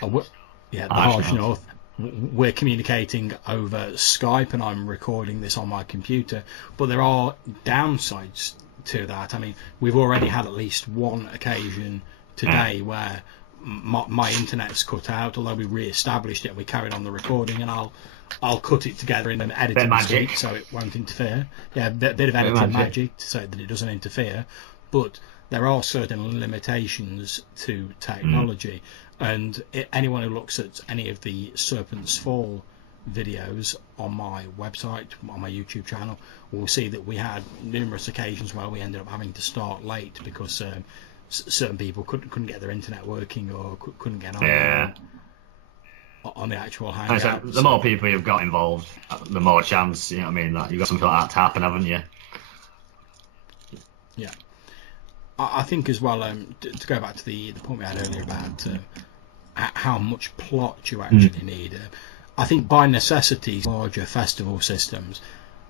The harsh north. We're communicating over Skype and I'm recording this on my computer, but there are downsides to that. I mean, we've already had at least one occasion today where my internet's cut out, although we re-established it and we carried on the recording, and I'll cut it together in an editing suite so it won't interfere. Yeah, bit of editing magic so that it doesn't interfere. But there are certain limitations to technology, and anyone who looks at any of the Serpent's Fall videos on my website, on my YouTube channel, will see that we had numerous occasions where we ended up having to start late because certain people couldn't get their internet working or couldn't get on the actual Hangout. The more people you've got involved, the more chance, you know what I mean, that you've got something like that to happen, haven't you? Yeah. I think as well, to go back to the point we had earlier about how much plot you actually need, I think by necessity, larger festival systems,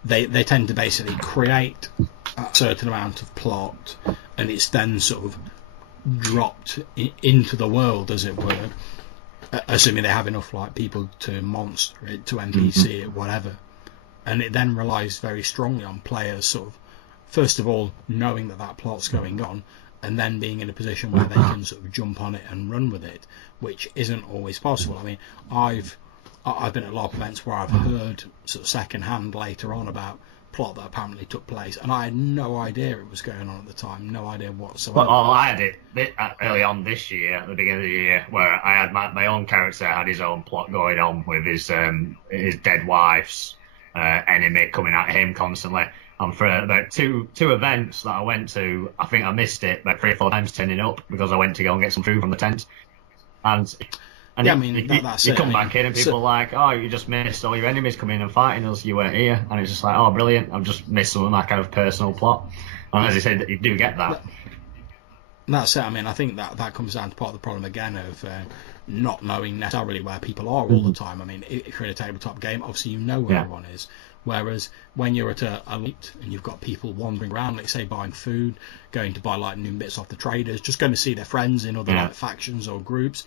they tend to basically create a certain amount of plot, and it's then sort of dropped into the world, as it were, assuming they have enough like people to monster it, to NPC it, whatever. And it then relies very strongly on players sort of, first of all, knowing that plot's going on, and then being in a position where they can sort of jump on it and run with it, which isn't always possible. I mean, I've been at LARP events where I've heard sort of second hand later on about plot that apparently took place, and I had no idea it was going on at the time, no idea whatsoever. Well, I had it early on this year, at the beginning of the year, where I had my own character had his own plot going on with his dead wife's enemy coming at him constantly. And for about two events that I went to, I think I missed it about 3 or 4 times turning up because I went to go and get some food from the tent. And yeah, I mean, that's you it. come back in and people are like, "Oh, you just missed all your enemies coming in and fighting us. You weren't here." And it's just like, "Oh, brilliant! I've just missed some of my kind of personal plot." And as I said, you do get that. That's it. I mean, I think that comes down to part of the problem again of not knowing necessarily where people are all the time. I mean, if you're in a tabletop game, obviously you know where everyone is. Whereas when you're at a elite and you've got people wandering around, let's say buying food, going to buy like new bits off the traders, just going to see their friends in other like, factions or groups,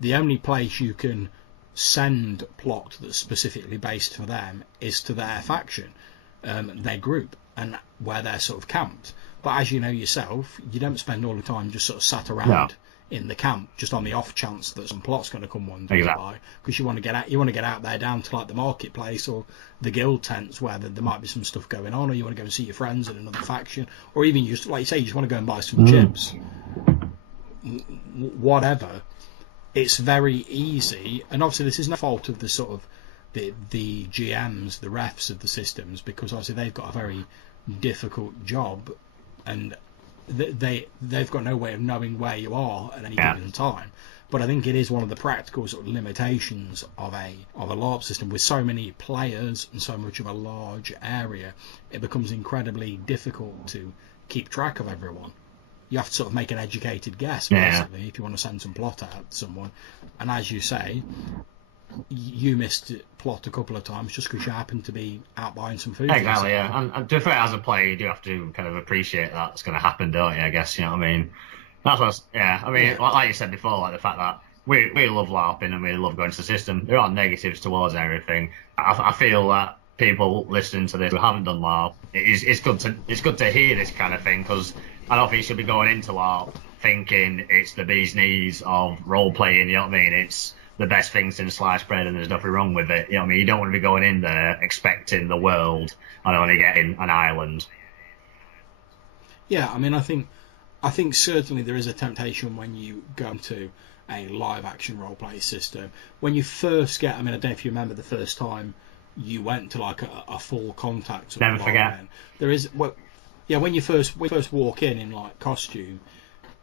the only place you can send plot that's specifically based for them is to their faction, their group, and where they're sort of camped. But as you know yourself, you don't spend all the time just sort of sat around in the camp just on the off chance that some plot's going to come wandering by, because you want to get out. You want to get out there down to like the marketplace or the guild tents where there might be some stuff going on, or you want to go and see your friends in another faction, or even you just like you say, you just want to go and buy some chips, whatever. It's very easy, and obviously this is no fault of the sort of the GMs, the refs of the systems, because obviously they've got a very difficult job, and they've got no way of knowing where you are at any given time. But I think it is one of the practical sort of limitations of a LARP system with so many players and so much of a large area. It becomes incredibly difficult to keep track of everyone. you have to sort of make an educated guess, Yeah. basically, if you want to send some plot out to someone. And as you say, you missed plot a couple of times just because you happened to be out buying some food. Exactly, yeah. And to be fair, as a player, you do have to kind of appreciate that's going to happen, don't you? I guess, you know what I mean? That's what, yeah. I mean, Yeah. like you said before, like the fact that we love LARPing and we love going to the system. There are negatives towards everything. I feel that people listening to this who haven't done LARP, it's good to hear this kind of thing, because I don't think you should be going into LARP thinking it's the bee's knees of role playing. You know what I mean? It's the best thing since sliced bread, and there's nothing wrong with it. You know what I mean? You don't want to be going in there expecting the world and only getting an island. Yeah, I mean, I think certainly there is a temptation when you go to a live action role play system. When you first get, I mean, I don't know if you remember the first time you went to like a full contact. Sort Never of forget. event. There is, well, yeah, when you first walk in like costume,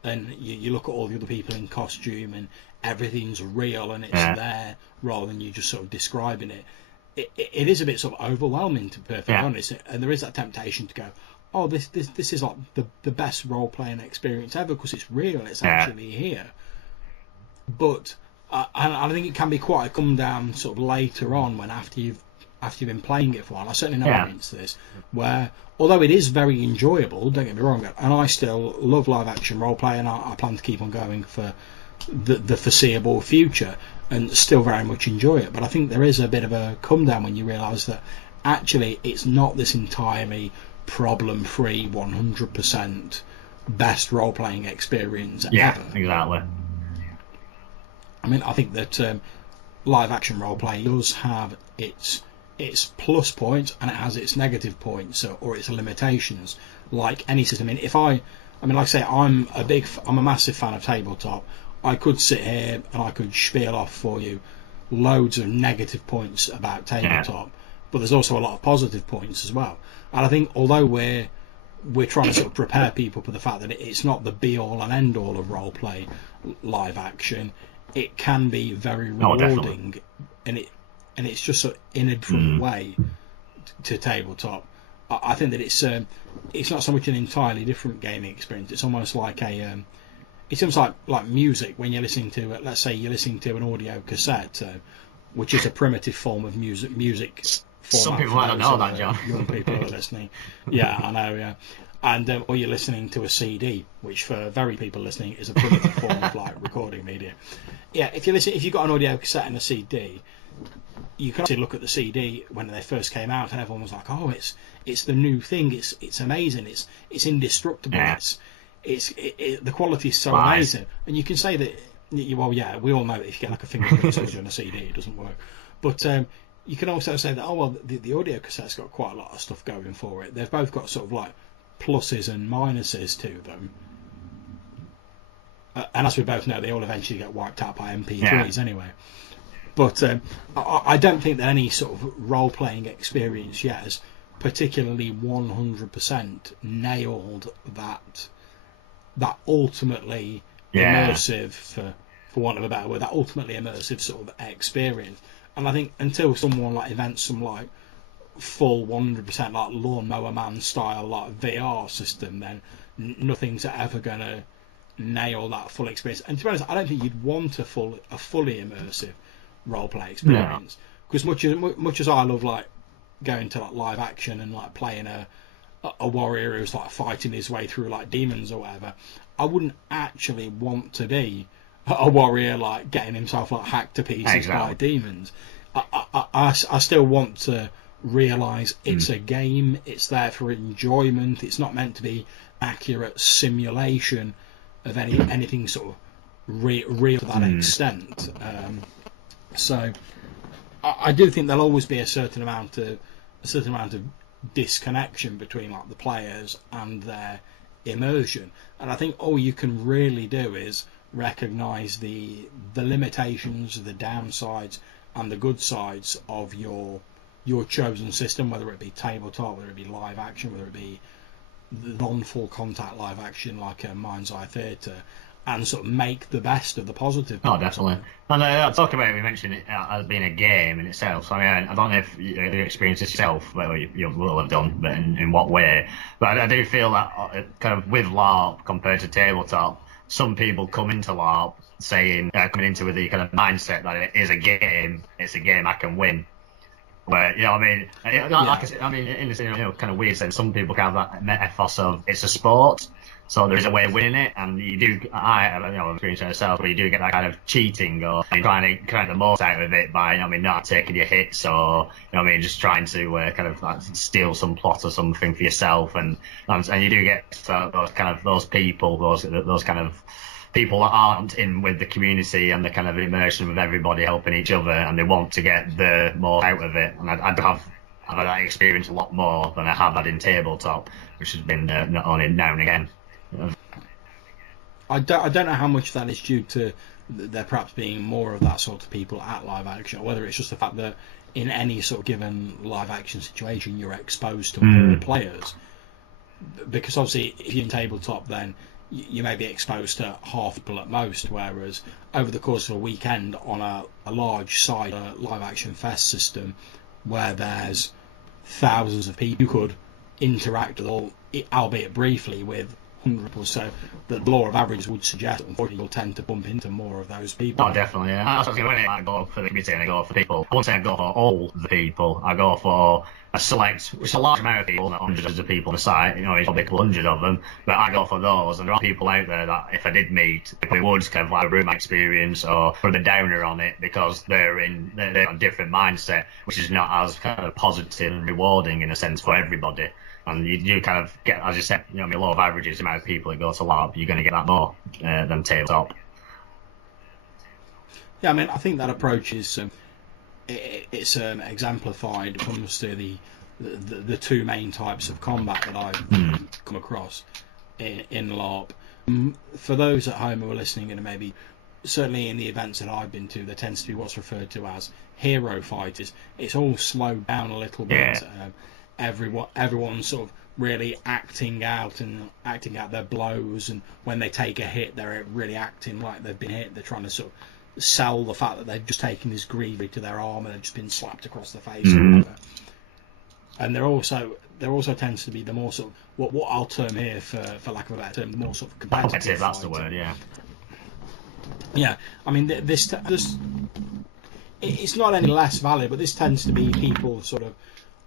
and you look at all the other people in costume and everything's real and it's there rather than you just sort of describing it. It is a bit sort of overwhelming, to be perfectly honest, and there is that temptation to go, oh, this is like the best role playing experience ever because it's real, it's actually here. But I think it can be quite a come down sort of later on when after you've been playing it for a while. I certainly know experience this, where although it is very enjoyable, don't get me wrong, and I still love live action role play, and I plan to keep on going for the foreseeable future and still very much enjoy it. But I think there is a bit of a come down when you realise that actually it's not this entirely problem free 100% best role playing experience ever. Exactly. I mean, I think that live action role play does have its plus points and it has its negative points or its limitations, like any system. I mean, like I say, I'm a massive fan of tabletop. I could sit here and I could spiel off for you loads of negative points about tabletop, but there's also a lot of positive points as well. And I think although we're trying to sort of prepare people for the fact that it's not the be all and end all of role play live action, it can be very rewarding, and it's just sort of in a different way to tabletop. I think that it's not so much an entirely different gaming experience. It's almost like it's almost like music when you're listening to, let's say you're listening to an audio cassette, which is a primitive form of music Some people might not know that, John. Young people are listening. Yeah, I know, yeah. And or you're listening to a CD, which for very people listening is a primitive form of like recording media. Yeah, if you've got an audio cassette and a CD, you can obviously look at the CD when they first came out, and everyone was like, "Oh, it's the new thing. It's amazing. It's indestructible. Yeah. The quality is so amazing." And you can say that. Well, yeah, we all know that if you get like a fingerprint sensor on a CD, it doesn't work. But you can also say that, oh well, the audio cassette's got quite a lot of stuff going for it. They've both got sort of like pluses and minuses to them. And as we both know, they all eventually get wiped out by MP3s anyway. But I don't think that any sort of role-playing experience yet has particularly 100% nailed that ultimately immersive, for want of a better word, that ultimately immersive sort of experience. And I think until someone like invents some like full 100% like Lawnmower Man style like VR system, then nothing's ever going to nail that full experience. And to be honest, I don't think you'd want a fully immersive role-play experience, because much as I love like going to like live action and like playing a warrior who's like fighting his way through like demons or whatever, I wouldn't actually want to be a warrior like getting himself like hacked to pieces by demons. I still want to realise it's a game, it's there for enjoyment, it's not meant to be accurate simulation of anything sort of real to that extent. So I do think there'll always be a certain amount of disconnection between like the players and their immersion, and I think all you can really do is recognise the limitations, the downsides and the good sides of your chosen system, whether it be tabletop, whether it be live action, whether it be non-full contact live action like a Mind's Eye Theatre, and sort of make the best of the positive. Oh, definitely. And talking about it, we mentioned it as being a game in itself. So, I mean, I don't know if you experienced this yourself, well, you will have done, but in what way. But I do feel that kind of with LARP compared to tabletop, some people come into LARP saying, coming into with the kind of mindset that it is a game, it's a game I can win. Where, I mean, like I said, I mean, in this kind of weird sense, some people have that ethos of it's a sport, so there is a way of winning it, and you do. I'm experiencing myself, but you do get that kind of cheating or trying to get the most out of it by, not taking your hits or, just trying to kind of like steal some plot or something for yourself, and you do get those people, those kind of people that aren't in with the community and the kind of immersion with everybody helping each other, and they want to get the more out of it. And I've had that experience a lot more than I have had in tabletop, which has been not only now and again. I don't know how much that is due to there perhaps being more of that sort of people at live action, or whether it's just the fact that in any sort of given live action situation you're exposed to more players. Because obviously if you're in tabletop, then you may be exposed to half people at most, whereas over the course of a weekend on a large site live action fest system where there's thousands of people, you could interact with all, albeit briefly, with hundreds or so. The law of averages would suggest that unfortunately you'll tend to bump into more of those people. Oh, definitely, yeah. That's what I go for the community and I go for people. I won't say I go for all the people. I go for a select, which is a large amount of people, not hundreds of people on the site, it's probably a couple hundred of them, but I go for those, and there are people out there that if I did meet, they would kind of like ruin my experience or put a downer on it because they're on a different mindset, which is not as kind of positive and rewarding in a sense for everybody. And you kind of get, as you said, a law of averages, the amount of people that go to LARP, you're going to get that more than tabletop. Yeah, I mean, I think that approach is it's exemplified when it comes to the two main types of combat that I've come across in LARP. For those at home who are listening, and maybe certainly in the events that I've been to, there tends to be what's referred to as hero fighters. It's all slowed down a little bit. Yeah. Everyone's sort of really acting out their blows, and when they take a hit, they're really acting like they've been hit. They're trying to sort of sell the fact that they've just taken this grievous to their arm and they've just been slapped across the face or whatever. And there also tends to be the more sort of what I'll term here, for lack of a better term, the more sort of competitive. That's the word, yeah. Yeah, I mean this it's not any less valid, but this tends to be people sort of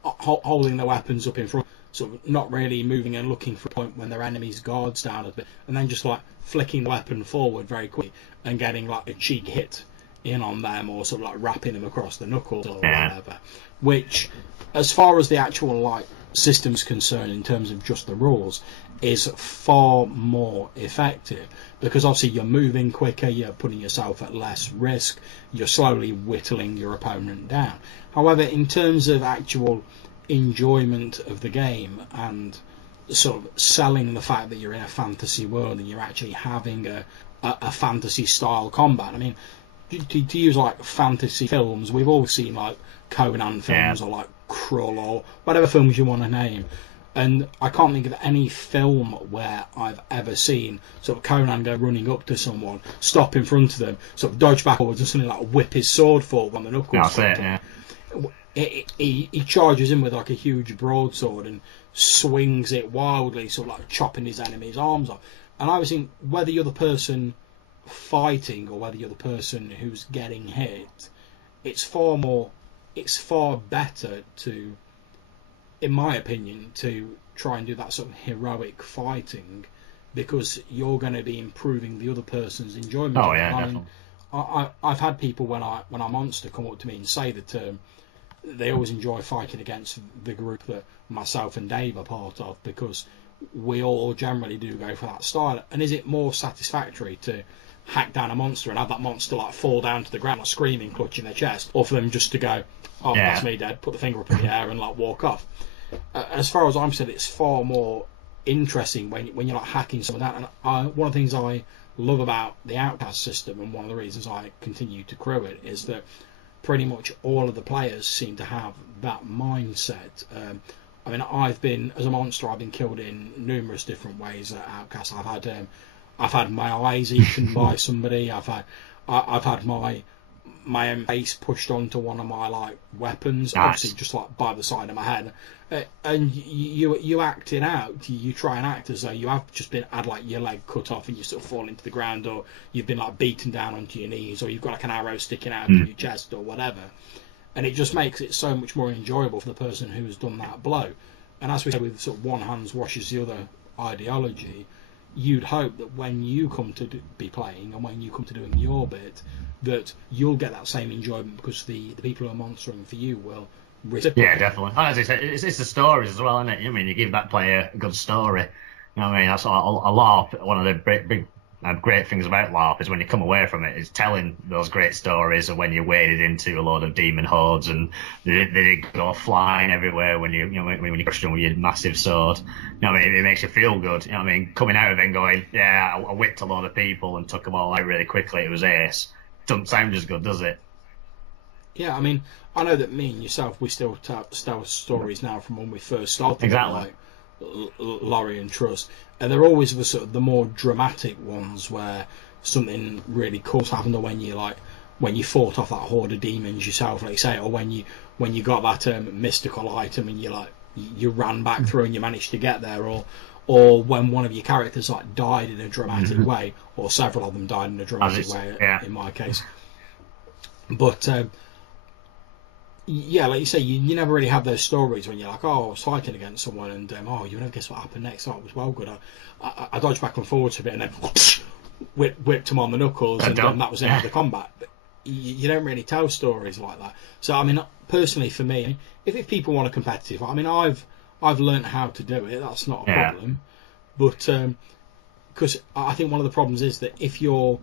holding their weapons up in front, sort of not really moving and looking for a point when their enemy's guard's down a bit, and then just like flicking the weapon forward very quickly and getting like a cheek hit in on them, or sort of like wrapping them across the knuckles or whatever. Which, as far as the actual like system's concerned in terms of just the rules, is far more effective, because obviously you're moving quicker, you're putting yourself at less risk, you're slowly whittling your opponent down. However, in terms of actual enjoyment of the game and sort of selling the fact that you're in a fantasy world and you're actually having a fantasy style combat, I mean, to use like fantasy films, we've all seen like Conan films or like Krull or whatever films you want to name, and I can't think of any film where I've ever seen sort of Conan go running up to someone, stop in front of them, sort of dodge backwards and suddenly like whip his sword forward on the knuckles. That's it, yeah. He charges in with like a huge broadsword and swings it wildly, sort of like chopping his enemy's arms off. And I was thinking, whether you're the person fighting or whether you're the person who's getting hit, it's far better to, in my opinion, to try and do that sort of heroic fighting, because you're going to be improving the other person's enjoyment. Oh yeah, definitely. I've had people when I monster come up to me and say that they always enjoy fighting against the group that myself and Dave are part of, because we all generally do go for that style. And is it more satisfactory to hack down a monster and have that monster like fall down to the ground, like screaming, clutching their chest, or for them just to go, oh, that's me dead, put the finger up in the air and like walk off? As far as I'm concerned, it's far more interesting when you're like hacking some of that. And one of the things I love about the Outcast system, and one of the reasons I continue to crew it, is that pretty much all of the players seem to have that mindset. I mean, as a monster, I've been killed in numerous different ways at Outcast. I've had I've had my eyes eaten by somebody. I've had my own face pushed onto one of my like weapons, Nice. obviously just like by the side of my head, and you act it out. You try and act as though you have just had like your leg cut off and you sort of fall into the ground, or you've been like beaten down onto your knees, or you've got like an arrow sticking out of your chest or whatever, and it just makes it so much more enjoyable for the person who's done that blow. And as we say, with sort of one hand washes the other ideology, you'd hope that when you come to be playing and when you come to doing your bit, that you'll get that same enjoyment because the people who are monstering for you will reciprocate. Yeah, definitely. As I said, it's the stories as well, isn't it? I mean, you give that player a good story. You know what I mean? That's a LARP. One of the great things about LARP is when you come away from it, is telling those great stories of when you waded into a load of demon hordes and they did go flying everywhere when you crushed them with your massive sword. You know what I mean? It makes you feel good. You know what I mean? Coming out of it and going, yeah, I whipped a load of people and took them all out really quickly. It was ace. Doesn't sound as good, does it? Yeah, I mean, I know that me and yourself, we still tell stories now from when we first started. Exactly. Like Laurie and Trust, and they're always the sort of the more dramatic ones where something really cool's happened, or when you fought off that horde of demons yourself, like you say, or when you got that mystical item and you ran back through and you managed to get there, or when one of your characters like died in a dramatic way, or several of them died in a dramatic way, in my case. But yeah, like you say, you never really have those stories when you're like, oh, I was fighting against someone and you never guess what happened next. Oh, it was well good. I dodged back and forwards a bit and then whipped him on the knuckles, and that was the end of the combat. But you don't really tell stories like that. So I mean, personally for me, if people want a competitive, I mean, I've learned how to do it. That's not a problem. But because I think one of the problems is that if you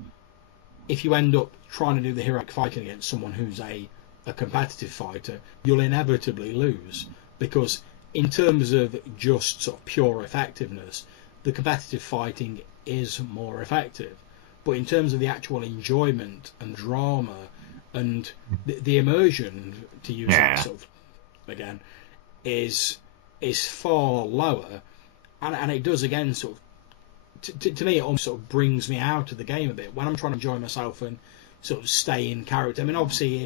end up trying to do the heroic fighting against someone who's a competitive fighter, you'll inevitably lose, because in terms of just sort of pure effectiveness, the competitive fighting is more effective. But in terms of the actual enjoyment and drama and the immersion, to use that sort of again, is far lower, and it does again sort of to me it almost sort of brings me out of the game a bit when I'm trying to enjoy myself and sort of stay in character. I mean, obviously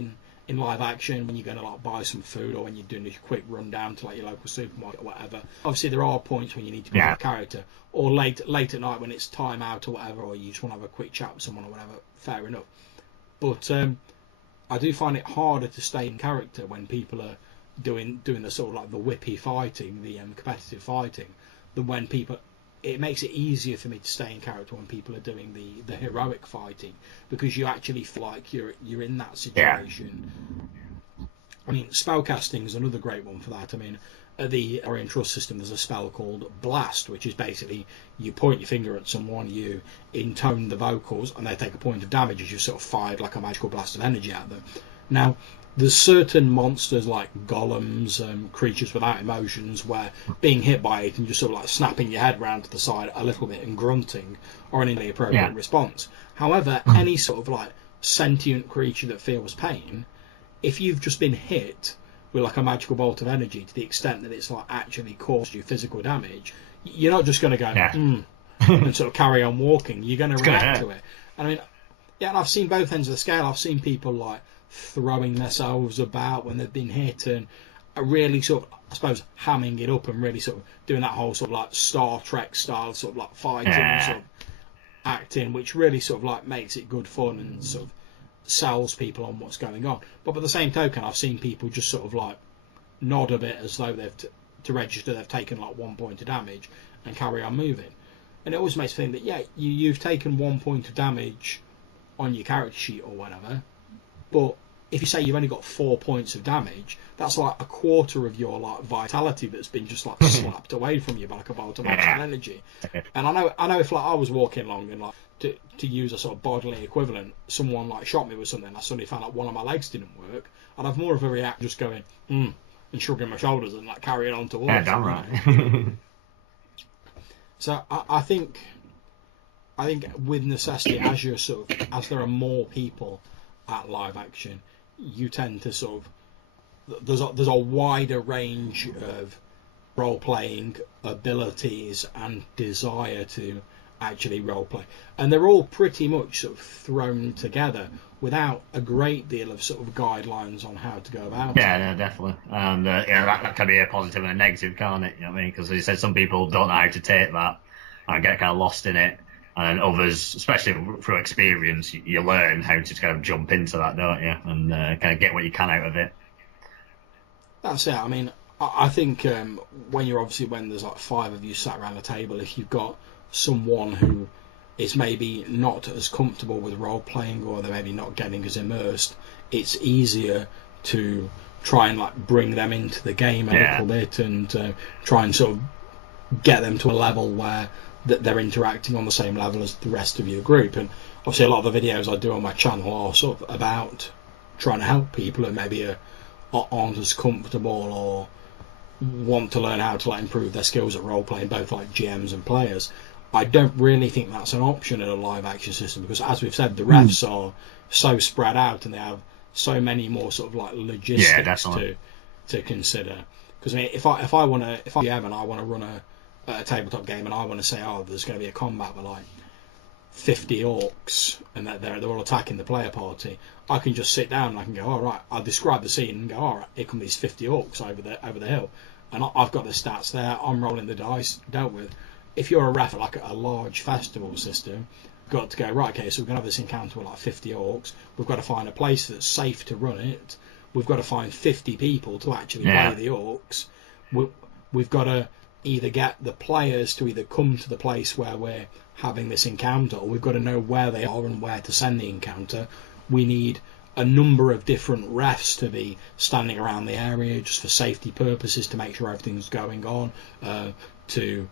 in live action, when you're going to like buy some food, or when you're doing a quick run down to like your local supermarket or whatever, obviously there are points when you need to be in character, or late at night when it's time out or whatever, or you just want to have a quick chat with someone or whatever. Fair enough. But I do find it harder to stay in character when people are doing the sort of like the whippy fighting, the competitive fighting, than when people. It makes it easier for me to stay in character when people are doing the heroic fighting, because you actually feel like you're in that situation. I mean, spellcasting is another great one for that. I mean, at the Orient Trust system, there's a spell called Blast, which is basically you point your finger at someone, you intone the vocals, and they take a point of damage as you sort of fired like a magical blast of energy at them. Now, there's certain monsters like golems, creatures without emotions, where being hit by it and just sort of like snapping your head round to the side a little bit and grunting are an inappropriate response. However, any sort of like sentient creature that feels pain, if you've just been hit with like a magical bolt of energy to the extent that it's like actually caused you physical damage, you're not just going to go and sort of carry on walking. You're going to react to it. And I mean, and I've seen both ends of the scale. I've seen people like throwing themselves about when they've been hit and really sort of, I suppose, hamming it up and really sort of doing that whole sort of like Star Trek style sort of like fighting and sort of acting, which really sort of like makes it good fun and sort of sells people on what's going on. But by the same token, I've seen people just sort of like nod a bit as though they've to register they've taken like 1 point of damage and carry on moving. And it always makes me think that you've taken 1 point of damage on your character sheet or whatever, but if you say you've only got 4 points of damage, that's like a quarter of your like vitality that's been just like slapped away from you by like a bolt of magical energy. And I know if like I was walking along and like to use a sort of bodily equivalent, someone like shot me with something, I suddenly found out one of my legs didn't work, I'd have more of a reaction just going and shrugging my shoulders and like carrying on towards it. Damn right. So I think with necessity, as there are more people at live action, you tend to sort of there's a wider range of role playing abilities and desire to actually roleplay, and they're all pretty much sort of thrown together without a great deal of sort of guidelines on how to go about it. Yeah, no, definitely. And that can be a positive and a negative, can't it? You know what I mean? Because as you said, some people don't know how to take that and get kind of lost in it, and others, especially through experience, you learn how to kind of jump into that, don't you? And kind of get what you can out of it. That's it. I mean, I think when there's like 5 of you sat around a table, if you've got someone who is maybe not as comfortable with role playing, or they're maybe not getting as immersed, it's easier to try and like bring them into the game a little bit, and try and sort of get them to a level where that they're interacting on the same level as the rest of your group. And obviously a lot of the videos I do on my channel are sort of about trying to help people who maybe aren't as comfortable or want to learn how to like improve their skills at role playing, both like GMs and players. I don't really think that's an option in a live action system, because as we've said, the refs are so spread out and they have so many more sort of like logistics to consider. Because I mean, if I'm GM and I want to run a tabletop game, and I want to say, oh, there's going to be a combat with like 50 orcs and they're all attacking the player party, I can just sit down and I can go, all right, I'll describe the scene and go, all right, here come these 50 orcs over the hill, and I've got the stats there, I'm rolling the dice, dealt with. If you're a ref at like a large festival system, you've got to go, right, okay, so we're going to have this encounter with like 50 orcs, we've got to find a place that's safe to run it, we've got to find 50 people to actually play the orcs, we've got to either get the players to either come to the place where we're having this encounter, or we've got to know where they are and where to send the encounter. We need a number of different refs to be standing around the area just for safety purposes, to make sure everything's going on, to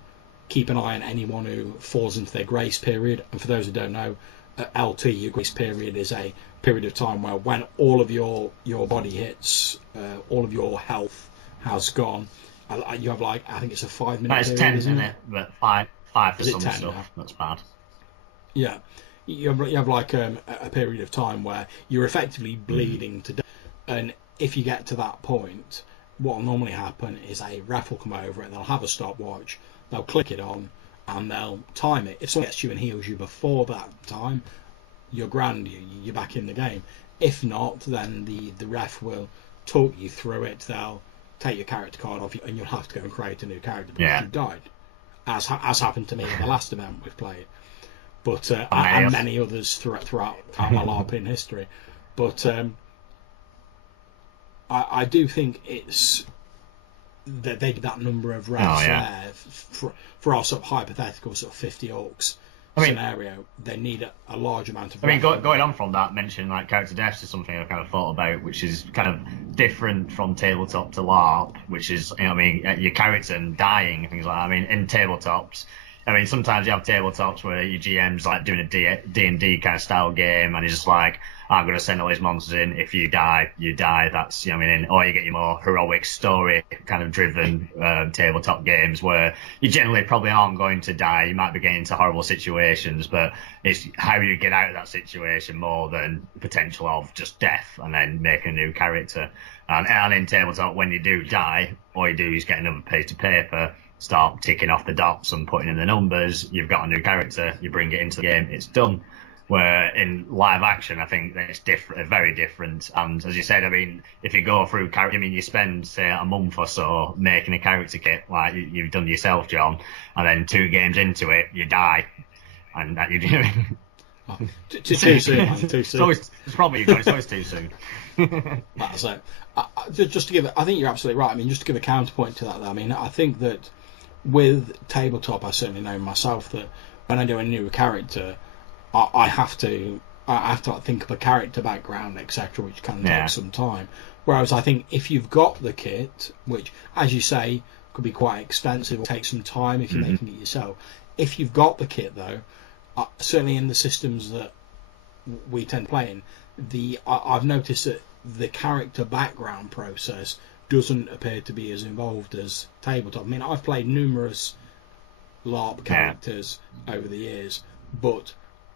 keep an eye on anyone who falls into their grace period. And for those who don't know, LT, your grace period is a period of time where when all of your body hits, all of your health has gone. You have like, I think it's a 5-minute period. It's 10, isn't it? But five for some stuff. Now? That's bad. Yeah. You have like a period of time where you're effectively bleeding to death. And if you get to that point, what will normally happen is a ref will come over and they'll have a stopwatch, they'll click it on, and they'll time it. If someone gets you and heals you before that time, you're grand, you're back in the game. If not, then the ref will talk you through it, they'll take your character card off you, and you'll have to go and create a new character because you've died. As happened to me at the last event we've played. But and many others throughout my LARPing history. But I do think it's that that number of refs there for our sort of hypothetical sort of 50 orcs scenario. They need a large amount of. Going on from that, mentioning like character deaths is something I've kind of thought about, which is kind of different from tabletop to LARP, which is your character dying and things like that. I mean, in tabletops. Sometimes you have tabletops where your GM's like doing a D&D kind of style game, and he's just like, I'm going to send all these monsters in. If you die, you die. That's, or you get your more heroic story kind of driven tabletop games where you generally probably aren't going to die. You might be getting into horrible situations, but it's how you get out of that situation more than potential of just death and then making a new character. And in tabletop, when you do die, all you do is get another piece of paper, start ticking off the dots and putting in the numbers. You've got a new character, you bring it into the game, it's done. Where in live action, I think that it's different, very different. And as you said, if you go through character, you spend say a month or so making a character kit, like you've done yourself, John, and then 2 games into it, you die, and that you do. Too soon, man. Too soon. It's probably it's always too soon. That's it. Just to give, I think you're absolutely right. Just to give a counterpoint to that, though, I think that with tabletop, I certainly know myself that when I do a new character, I have to think of a character background, etc., which can take some time. Whereas I think if you've got the kit, which, as you say, could be quite expensive or take some time if you're making it yourself. If you've got the kit, though, certainly in the systems that we tend to play in, I've noticed that the character background process doesn't appear to be as involved as tabletop. I've played numerous LARP characters over the years, but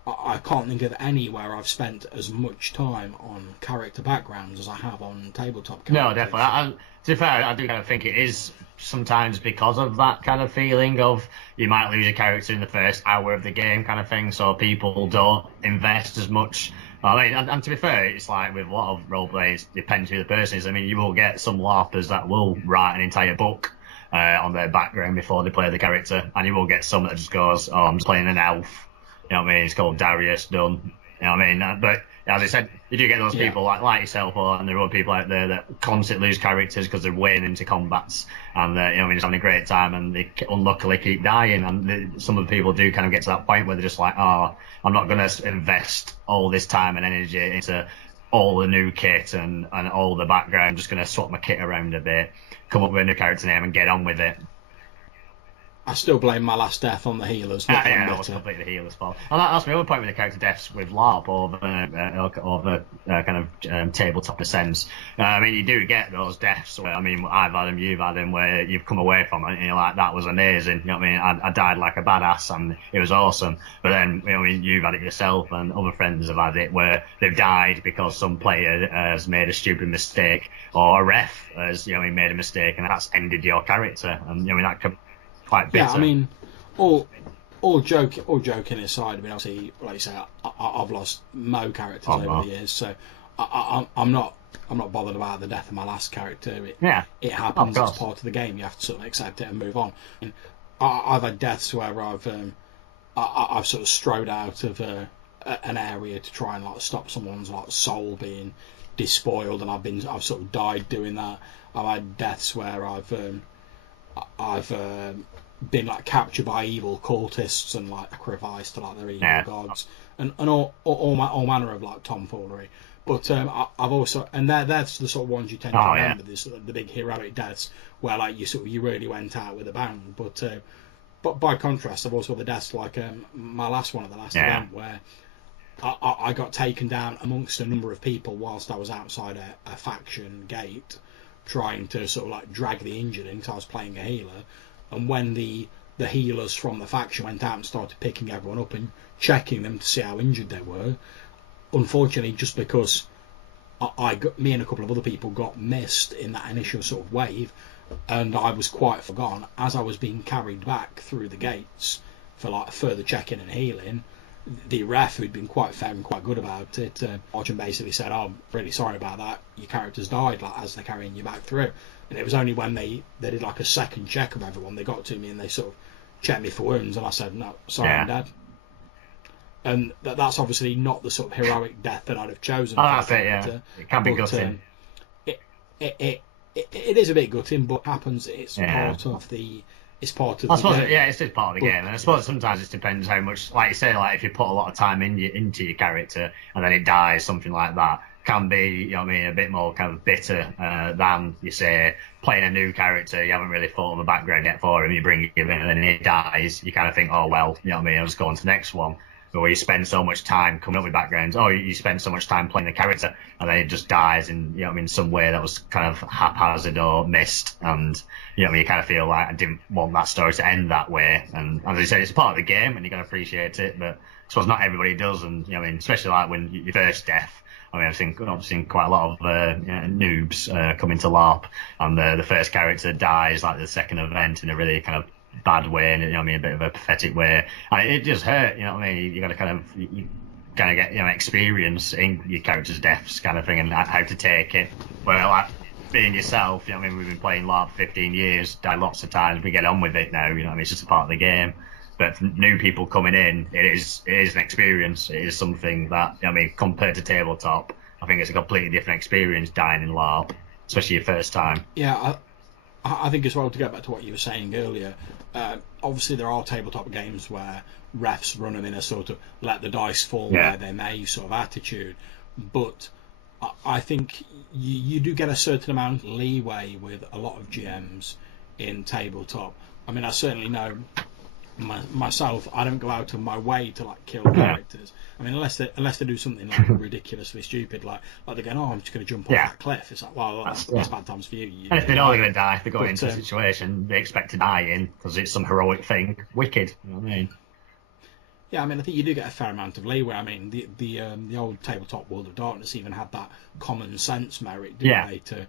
I can't think of anywhere I've spent as much time on character backgrounds as I have on tabletop characters. No, definitely. To be fair, I do kind of think it is sometimes because of that kind of feeling of you might lose a character in the first hour of the game kind of thing, so people don't invest as much. I mean, and to be fair, it's like with a lot of roleplay, it depends who the person is. I mean, you will get some LARPers that will write an entire book on their background before they play the character, and you will get some that just goes, "Oh, I'm just playing an elf." You know what I mean? It's called Darius, done. You know what I mean? But as I said, you do get those people like yourself, and there are people out there that constantly lose characters because they're wading into combats, and you know, what I mean, just having a great time, and they unluckily keep dying. And some of the people do kind of get to that point where they're just like, "Oh, I'm not going to invest all this time and energy into all the new kit and all the background. I'm just going to swap my kit around a bit, come up with a new character name, and get on with it." I still blame my last death on the healers. Yeah, that was completely the healer's fault. And that's my other point with the character deaths with LARP or the kind of tabletop sense. I mean, you do get those deaths where, I mean, I've had them, you've had them, where you've come away from it and you're like, that was amazing. You know what I mean? I died like a badass and it was awesome. But then, you know, I mean, you've had it yourself and other friends have had it where they've died because some player has made a stupid mistake or a ref has, you know, made a mistake and that's ended your character. And, you know, I mean, that could quite bitter. Yeah, I mean, all joking aside, I mean, obviously, like you say, I've lost Mo characters over the years, so I'm not bothered about the death of my last character. It happens as part of the game. You have to sort of accept it and move on. And I've had deaths where I've sort of strode out of an area to try and like stop someone's like soul being despoiled, and I've sort of died doing that. I've had deaths where I've been like captured by evil cultists and like sacrificed to like their evil gods and all manner of like tomfoolery. But I've also, and that's the sort of ones you tend to remember. This the big heroic deaths where like you really went out with a bang. But by contrast, I've also had the deaths like my last one at the last event where I got taken down amongst a number of people whilst I was outside a faction gate, trying to sort of like drag the injured in, because I was playing a healer. And when the healers from the faction went out and started picking everyone up and checking them to see how injured they were, unfortunately, just because me and a couple of other people got missed in that initial sort of wave, and I was quite forgotten, as I was being carried back through the gates for like further checking and healing, the ref, who'd been quite fair and quite good about it, Archon basically said, "Oh, I'm really sorry about that. Your character's died," like as they're carrying you back through. And it was only when they did like a second check of everyone, they got to me and they sort of checked me for wounds, and I said, "No, sorry, I'm dead." And that's obviously not the sort of heroic death that I'd have chosen. Oh, that's it, yeah. It can be gutting. It is a bit gutting, but happens. It's part of the. It's part of I the suppose, game. it's just part of the game, and I suppose sometimes it depends how much, like you say, like if you put a lot of time into your character and then it dies, something like that can be, you know what I mean, a bit more kind of bitter than, you say, playing a new character, you haven't really thought of a background yet for him, you bring him in and then he dies, you kind of think, oh well, you know what I mean, I'll just go on to the next one. But where you spend so much time coming up with backgrounds, you spend so much time playing the character, and then it just dies in, you know what I mean, some way that was kind of haphazard or missed, and you know what I mean, you kind of feel like I didn't want that story to end that way. And as I said, it's part of the game, and you can appreciate it, but I suppose not everybody does, and you know what I mean, especially like when your first death. I mean, I've seen quite a lot of noobs come into LARP, and the first character dies like the second event in a really kind of bad way, and you know what I mean, a bit of a pathetic way, and it just hurt. You know what I mean? You got to kind of get experience in your character's deaths, kind of thing, and how to take it. Well, like being yourself, you know what I mean? We've been playing LARP for 15 years, died lots of times. We get on with it now. You know what I mean? It's just a part of the game. But for new people coming in, it is an experience. It is something that, I mean, compared to tabletop, I think it's a completely different experience dying in LARP, especially your first time. Yeah, I think as well, to go back to what you were saying earlier, obviously there are tabletop games where refs run them in a sort of let the dice fall where they may sort of attitude. But I think you do get a certain amount of leeway with a lot of GMs in tabletop. I mean, I certainly know myself, I don't go out of my way to like kill characters. I mean, unless they do something like ridiculously stupid, like they're going, "Oh, I'm just going to jump off that cliff." It's like, well, that's bad times for you. And if they know they're going to die, if they go into a situation they expect to die in because it's some heroic thing, wicked. You know what I mean? Yeah, I mean, I think you do get a fair amount of leeway. I mean, the old tabletop World of Darkness even had that common sense merit, didn't they? To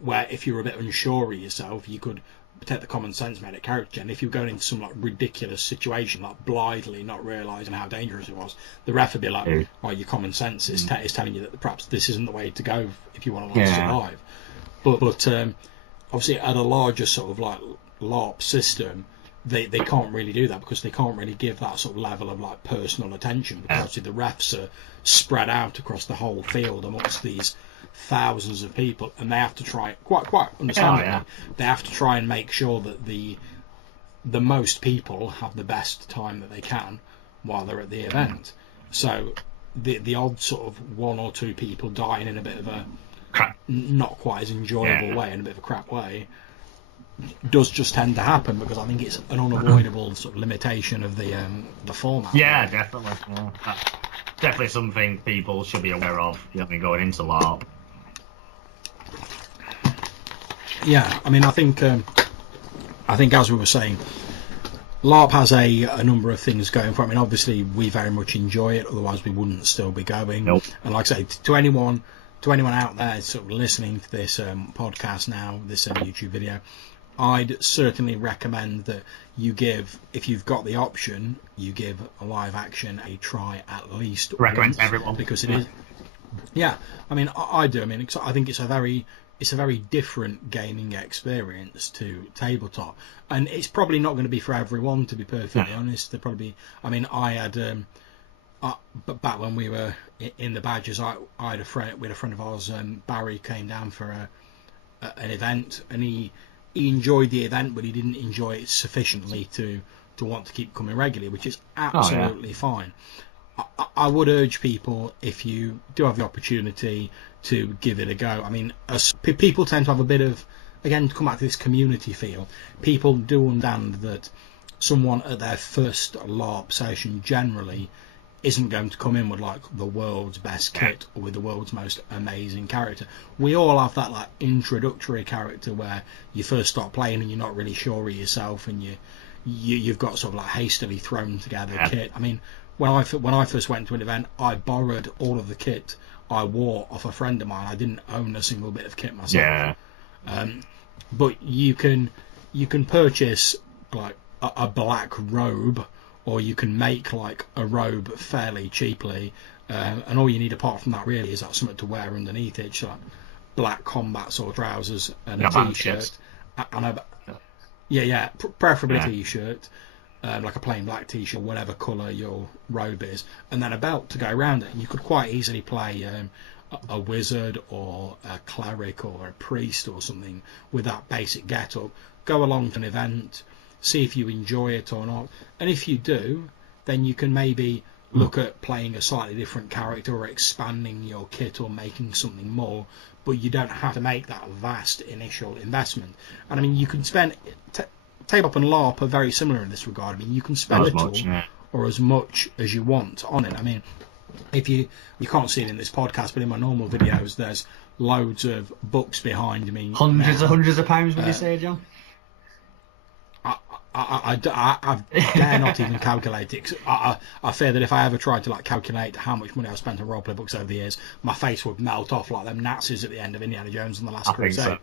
where if you were a bit unsure of yourself, you could take the common sense merit character, and if you're going into some like ridiculous situation, like blithely not realising how dangerous it was, the ref would be like, "Oh, your common sense is telling you that perhaps this isn't the way to go if you want to survive." But obviously, at a larger sort of like LARP system, they can't really do that because they can't really give that sort of level of like personal attention because obviously the refs are spread out across the whole field amongst these thousands of people, and they have to try quite understandably they have to try and make sure that the most people have the best time that they can while they're at the event. So the odd sort of one or two people dying in a bit of a not quite as enjoyable way, in a bit of a crap way, does just tend to happen because I think it's an unavoidable sort of limitation of the format. Yeah, definitely. Yeah. That's definitely something people should be aware of. You know, going into LARP. Yeah, I mean, I think as we were saying, LARP has a number of things going for it. I mean, obviously we very much enjoy it, otherwise we wouldn't still be going. Nope. And like I say, to anyone out there sort of listening to this podcast now, this YouTube video, I'd certainly recommend that you give, if you've got the option, you give a live action a try at least. Recommend to everyone because it is. Yeah, I mean, I do. I mean, I think it's a very different gaming experience to tabletop, and it's probably not going to be for everyone. To be perfectly honest, I mean, I had. But back when we were in the Badgers, we had a friend of ours, Barry, came down for an event, and he enjoyed the event, but he didn't enjoy it sufficiently to want to keep coming regularly, which is absolutely fine. I would urge people, if you do have the opportunity, to give it a go. I mean, people tend to have a bit of, again, to come back to this community feel, people do understand that someone at their first LARP session generally isn't going to come in with like the world's best kit or with the world's most amazing character. We all have that like introductory character where you first start playing and you're not really sure of yourself, and you've got sort of like hastily thrown together kit. I mean, when I first went to an event, I borrowed all of the kit I wore off a friend of mine. I didn't own a single bit of kit myself. But you can purchase like a black robe, or you can make like a robe fairly cheaply, and all you need apart from that really is that something to wear underneath it, so like black combat sort of trousers and a t-shirt, and preferably a t-shirt, like a plain black t-shirt, whatever colour your robe is, and then a belt to go around it. You could quite easily play a wizard or a cleric or a priest or something with that basic get-up, go along to an event, see if you enjoy it or not, and if you do, then you can maybe look at playing a slightly different character or expanding your kit or making something more, but you don't have to make that vast initial investment. And I mean, you can spend tabletop and LARP are very similar in this regard. I mean, you can spend little or as much as you want on it. I mean, if you can't see it in this podcast, but in my normal videos there's loads of books behind me, hundreds of pounds, would you say, John? I dare not even calculate it. I fear that if I ever tried to like calculate how much money I've spent on roleplay books over the years, my face would melt off like them Nazis at the end of Indiana Jones and the Last Crusade. So.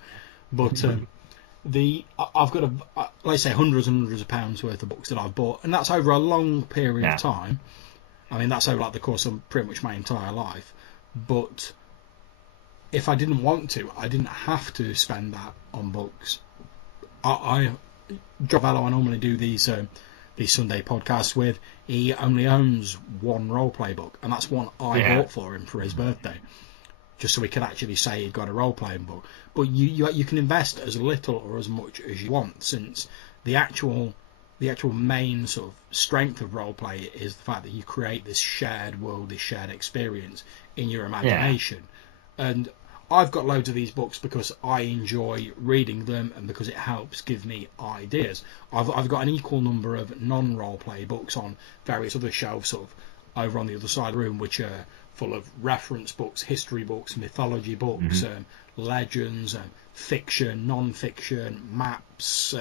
But I've got let's say hundreds and hundreds of pounds worth of books that I've bought, and that's over a long period of time. I mean, that's over like the course of pretty much my entire life. But if I didn't want to, I didn't have to spend that on books. Jovello, I normally do these Sunday podcasts with, he only owns one roleplay book, and that's one I bought for him for his birthday, just so he could actually say he'd got a role-playing book. But you can invest as little or as much as you want, since the actual main sort of strength of roleplay is the fact that you create this shared world, this shared experience in your imagination. And I've got loads of these books because I enjoy reading them and because it helps give me ideas. I've got an equal number of non-roleplay books on various other shelves sort of over on the other side of the room, which are full of reference books, history books, mythology books, legends, fiction, non-fiction, maps,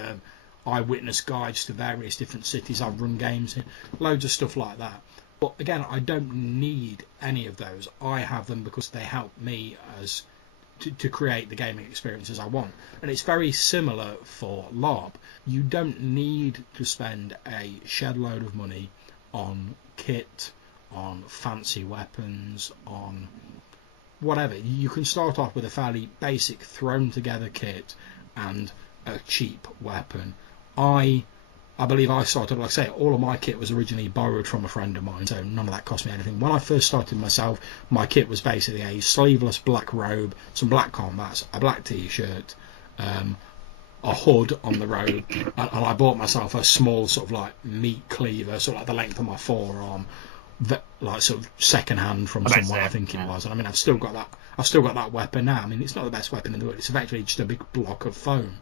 eyewitness guides to various different cities I've run games in, loads of stuff like that. But again, I don't need any of those. I have them because they help me as to create the gaming experiences I want. And it's very similar for LARP. You don't need to spend a shed load of money on kit, on fancy weapons, on whatever. You can start off with a fairly basic thrown together kit and a cheap weapon. I believe I started, like I say, all of my kit was originally borrowed from a friend of mine, so none of that cost me anything. When I first started myself, my kit was basically a sleeveless black robe, some black combats, a black t-shirt, a hood on the robe, and I bought myself a small sort of like meat cleaver, sort of like the length of my forearm, like sort of second hand from someone, I think it was. And I mean, I've still got that weapon now. I mean, it's not the best weapon in the world. It's effectively just a big block of foam.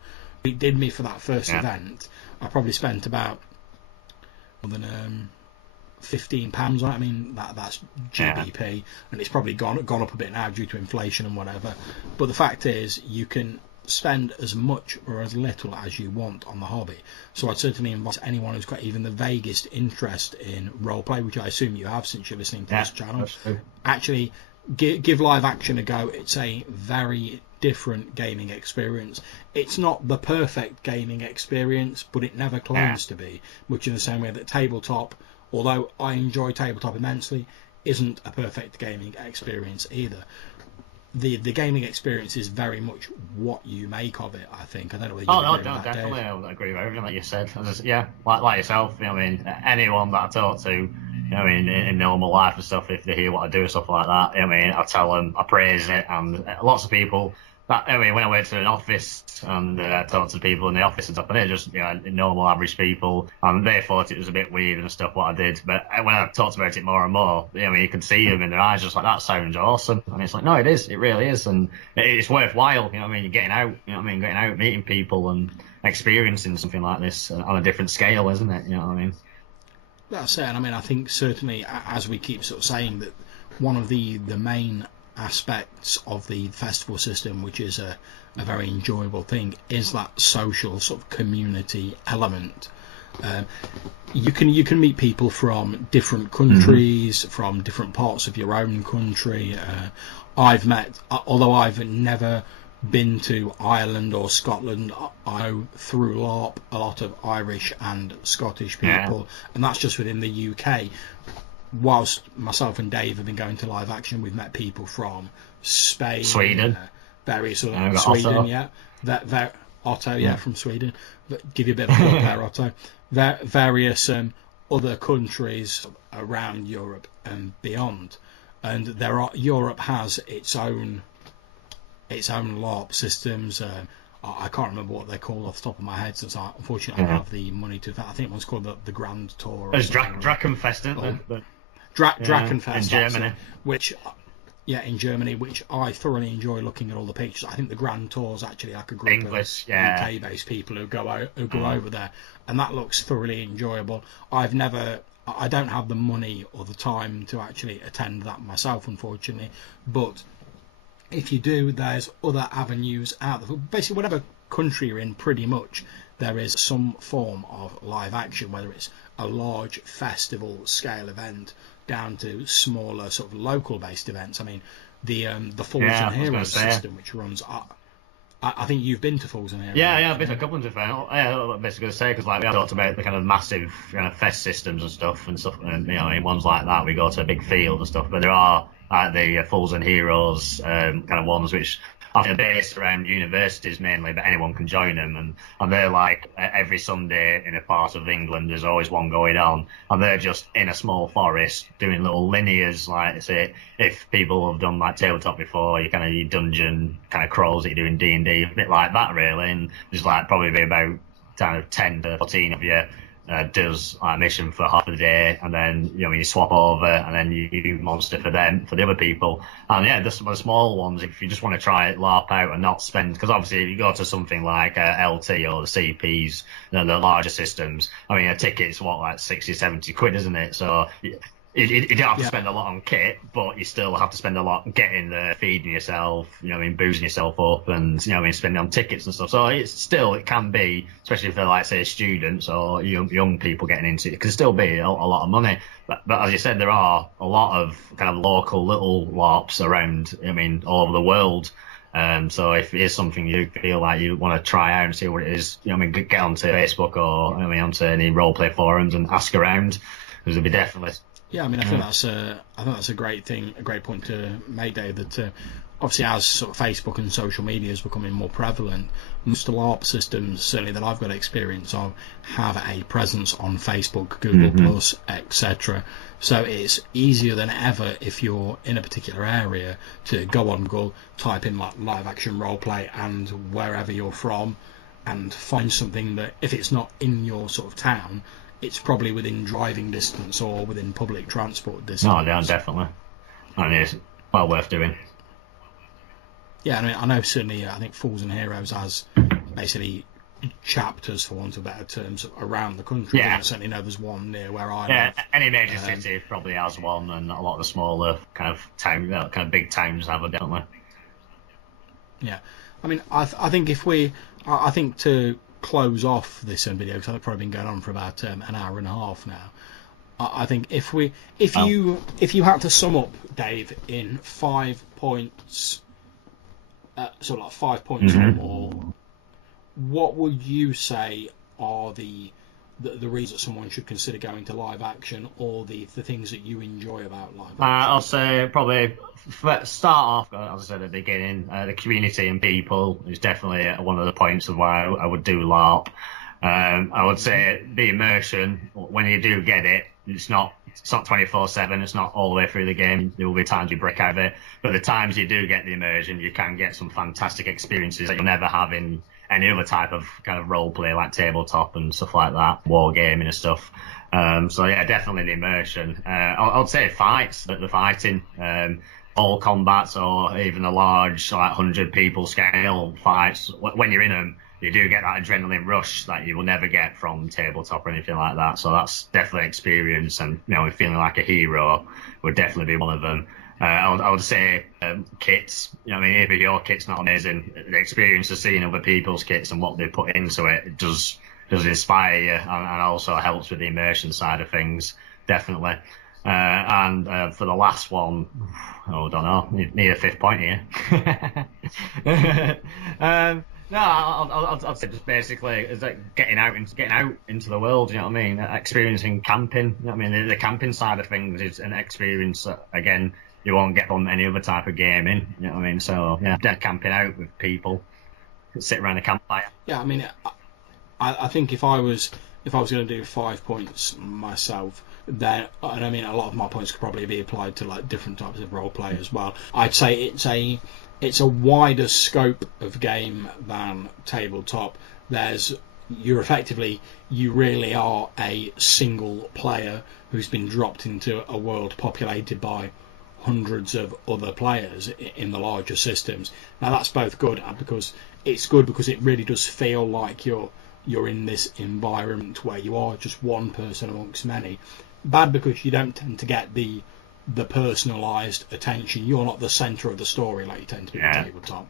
It did me for that first event. I probably spent about more than £15 on it. I mean, that's GBP, and it's probably gone up a bit now due to inflation and whatever. But the fact is, you can spend as much or as little as you want on the hobby. So I'd certainly invite anyone who's got even the vaguest interest in roleplay, which I assume you have since you're listening to this channel, actually give live action a go. It's a very different gaming experience. It's not the perfect gaming experience, but it never claims to be, much in the same way that tabletop, although I enjoy tabletop immensely, isn't a perfect gaming experience either. The gaming experience is very much what you make of it, I think. I don't know whether you agree with that, definitely. Dave. I agree with everything that you said. Like yourself, you know what I mean, anyone that I talk to, you know what I mean, in normal life and stuff, if they hear what I do and stuff like that, you know what I mean, I tell them, I praise it, and lots of people, I mean, when I went to an office and talked to people in the office and stuff, and they're just, you know, normal average people, and they thought it was a bit weird and stuff what I did. But when I talked about it more and more, you know, you can see them in their eyes, just like, that sounds awesome. And it's like, no, it is, it really is, and it's worthwhile. You know what I mean? You're getting out, you know what I mean? Getting out, meeting people, and experiencing something like this on a different scale, isn't it? You know what I mean? That's it. And I mean, I think certainly, as we keep sort of saying, that one of the main aspects of the festival system, which is a very enjoyable thing, is that social sort of community element. You can meet people from different countries, from different parts of your own country. I've met, although I've never been to Ireland or Scotland, I know through LARP a lot of Irish and Scottish people, and that's just within the UK. Whilst myself and Dave have been going to live action, we've met people from Spain, Sweden, various other Sweden, Otto. Otto, from Sweden. Give you a bit of a plug there, Otto. Various other countries around Europe and beyond, and Europe has its own LARP systems. I can't remember what they're called off the top of my head, since unfortunately I don't have the money to. I think one's called the Grand Tour. It's Drachenfest, isn't it? Drachenfest in Germany, in Germany, which I thoroughly enjoy looking at all the pictures. I think the Grand Tour is actually like a group English, of UK-based people who go over there, and that looks thoroughly enjoyable. I don't have the money or the time to actually attend that myself, unfortunately, but if you do, there's other avenues out there. Basically, whatever country you're in, pretty much, there is some form of live action, whether it's a large festival scale event down to smaller sort of local based events. I mean, the Fools and Heroes system, which runs I think you've been to Fools and Heroes. Yeah, I've been to a couple of different. I was basically going to say, because like we talked about the kind of massive kind of fest systems and stuff, and you know, in ones like that we go to a big field and stuff. But there are the Fools and Heroes kind of ones which are based around universities mainly, but anyone can join them, and they're like every Sunday in a part of England there's always one going on, and they're just in a small forest doing little linears, like say if people have done like tabletop before, you kind of your dungeon kind of crawls that you do in D&D, a bit like that really, and there's like probably be about kind of 10 to 14 of you does a mission for half a day, and then you know you swap over, and then you do monster for them, for the other people. And yeah, the small ones, if you just want to try it, LARP out and not spend, because obviously if you go to something like LT or the CPs, the larger systems, I mean a ticket's what, like 60-70 quid, isn't it? So you don't have to spend a lot on kit, but you still have to spend a lot getting there, feeding yourself, boozing yourself up, and spending on tickets and stuff. So it can be, especially for like say students or young people getting into it, it can still be a lot of money. But as you said, there are a lot of kind of local little LARPs around. All over the world. So if it is something you feel like you want to try out and see what it is, get onto Facebook or onto any roleplay forums and ask around, because there'll be definitely. Yeah, I think that's a great thing, a great point to make, Dave. That obviously, as sort of Facebook and social media is becoming more prevalent, most LARP systems, certainly that I've got experience of, have a presence on Facebook, Google Plus, etc. So it's easier than ever if you're in a particular area to go on Google, type in like live action roleplay, and wherever you're from, and find something that, if it's not in your sort of town, it's probably within driving distance or within public transport distance. No, yeah, definitely. And it's well worth doing. Yeah, I know certainly, I think Fools and Heroes has basically chapters, for want of better terms, around the country. Yeah. I certainly know there's one near where I live. Yeah, any major city probably has one, and a lot of the smaller kind of big towns have it, definitely. Yeah, I think to close off this video, because I've probably been going on for about an hour and a half now. I think if you had to sum up, Dave, in 5 points, sort of like 5 points or more, what would you say are the reasons someone should consider going to live action, or the things that you enjoy about live action? I'll say probably start off, as I said at the beginning, the community and people is definitely one of the points of why I would do LARP. I would say the immersion, when you do get it, it's not 24/7, it's not all the way through the game. There will be times you break out of it, but the times you do get the immersion, you can get some fantastic experiences that you'll never have in any other type of kind of role play, like tabletop and stuff like that, wargaming and stuff. So yeah, definitely the immersion. I would say fights, the fighting, all combats, or even the large, like 100 people scale fights. When you're in them, you do get that adrenaline rush that you will never get from tabletop or anything like that. So that's definitely experience, and feeling like a hero would definitely be one of them. I would say kits. If your kit's not amazing, the experience of seeing other people's kits and what they put into it does inspire you, and also helps with the immersion side of things, definitely. And for the last one, I don't know, need a fifth point here. No, I'll say just basically is like getting out into the world. You know what I mean? Experiencing camping. You know what I mean? The camping side of things is an experience that, again, you won't get from any other type of gaming. You know what I mean? So yeah, camping out with people, sit around a campfire. Yeah, I think if I was going to do 5 points myself, then, and a lot of my points could probably be applied to like different types of role play as well. I'd say it's a wider scope of game than tabletop. You really are a single player who's been dropped into a world populated by hundreds of other players in the larger systems. Now that's both good, because it really does feel like you're in this environment where you are just one person amongst many. Bad because you don't tend to get the personalised attention. You're not the centre of the story like you tend to be on tabletop.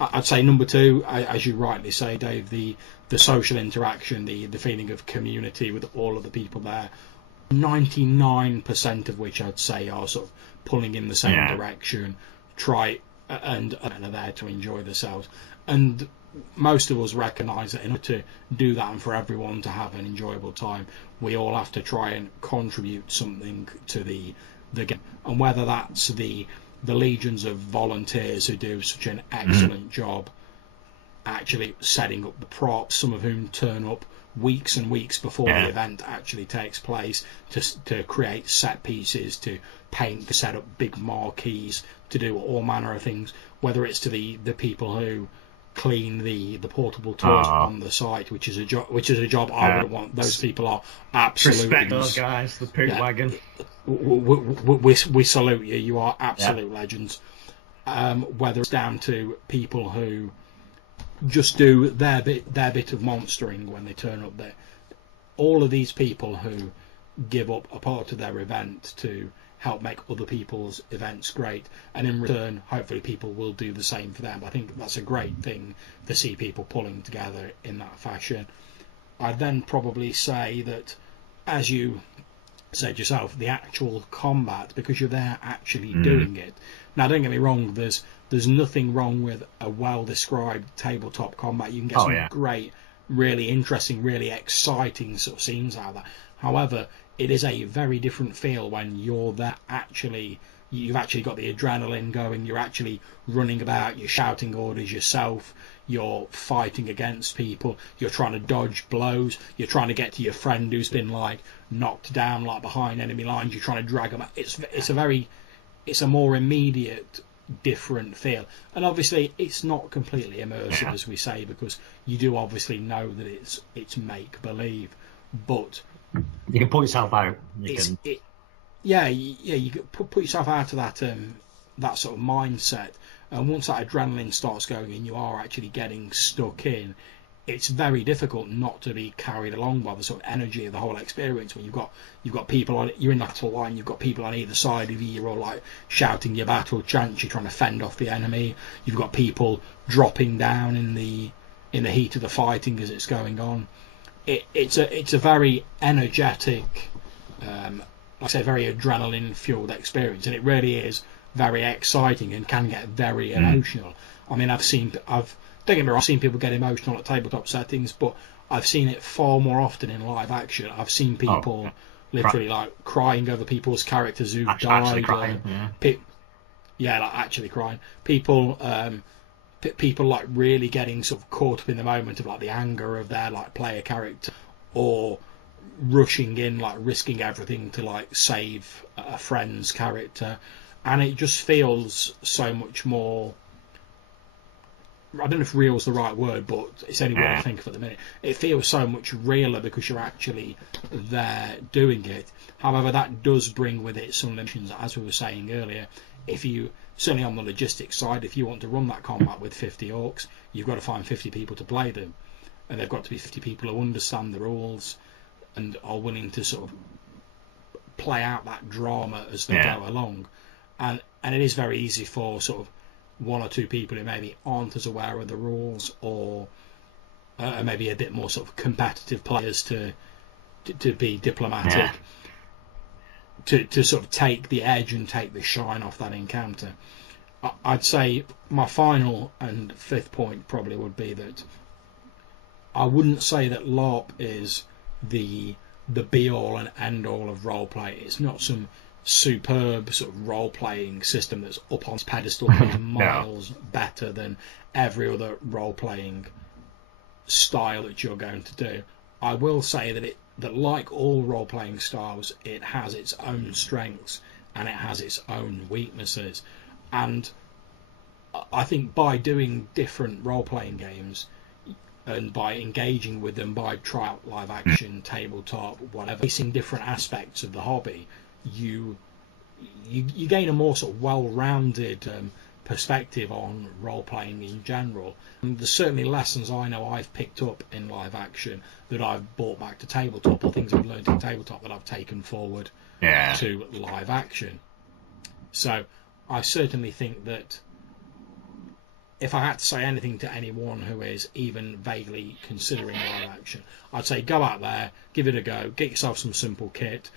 I'd say number two, as you rightly say, Dave, the social interaction, the feeling of community with all of the people there, 99% of which I'd say are sort of pulling in the same direction, and are there to enjoy themselves. And most of us recognise that in order to do that and for everyone to have an enjoyable time, we all have to try and contribute something to the game. And whether that's the legions of volunteers who do such an excellent job actually setting up the props, some of whom turn up weeks and weeks before the event actually takes place to create set pieces, to paint, to set up big marquees, to do all manner of things, whether it's to the people who clean the portable toilets on the site, which is a job I would want. Those people are absolutely respect those guys, the poop wagon. We salute you. You are absolute legends. Whether it's down to people who just do their bit of monstering when they turn up there, all of these people who give up a part of their event to help make other people's events great, and in return hopefully people will do the same for them. I think that's a great thing to see people pulling together in that fashion. I'd then probably say that, as you said yourself, the actual combat, because you're there actually doing it. Now don't get me wrong, there's nothing wrong with a well described tabletop combat. You can get some great, really interesting, really exciting sort of scenes out of that. However, it is a very different feel when you're there actually. You've actually got the adrenaline going, you're actually running about, you're shouting orders yourself, you're fighting against people, you're trying to dodge blows, you're trying to get to your friend who's been like knocked down like behind enemy lines, you're trying to drag them out. It's a more immediate, different feel. And obviously it's not completely immersive, as we say, because you do obviously know that it's make believe, but you can pull yourself out. You can put yourself out of that sort of mindset, and once that adrenaline starts going and you are actually getting stuck in, it's very difficult not to be carried along by the sort of energy of the whole experience. When you've got people on, you're in that battle line, you've got people on either side of you, you're all like shouting your battle chants, you're trying to fend off the enemy, you've got people dropping down in the heat of the fighting as it's going on. It's a very energetic, like I say, very adrenaline fueled experience, and it really is very exciting and can get very emotional. I mean, don't get me wrong, I've seen people get emotional at tabletop settings, but I've seen it far more often in live action. I've seen people literally like crying over people's characters who've died. Actually crying, like actually crying. People like really getting sort of caught up in the moment of like the anger of their like player character, or rushing in, like risking everything to like save a friend's character, and it just feels so much more. I don't know if real is the right word, but it's only what I think of at the minute. It feels so much realer because you're actually there doing it. However, that does bring with it some limitations, as we were saying earlier. If you, certainly on the logistics side, if you want to run that combat with 50 orcs, you've got to find 50 people to play them, and they've got to be 50 people who understand the rules and are willing to sort of play out that drama as they go along. And it is very easy for sort of one or two people who maybe aren't as aware of the rules, or maybe a bit more sort of competitive players to be diplomatic, to sort of take the edge and take the shine off that encounter. I'd say my final and fifth point probably would be that I wouldn't say that LARP is the be all and end all of roleplay. It's not some superb sort of role-playing system that's up on its pedestal that is miles better than every other role-playing style that you're going to do. I will say that like all role-playing styles, it has its own strengths and it has its own weaknesses, and I think by doing different role-playing games and by engaging with them, by trial, live action, tabletop, whatever, facing different aspects of the hobby, you gain a more sort of well-rounded perspective on role-playing in general. And there's certainly lessons I know I've picked up in live action that I've brought back to tabletop, or things I've learned in tabletop that I've taken forward to live action. So I certainly think that if I had to say anything to anyone who is even vaguely considering live action, I'd say go out there, give it a go, get yourself some simple kit.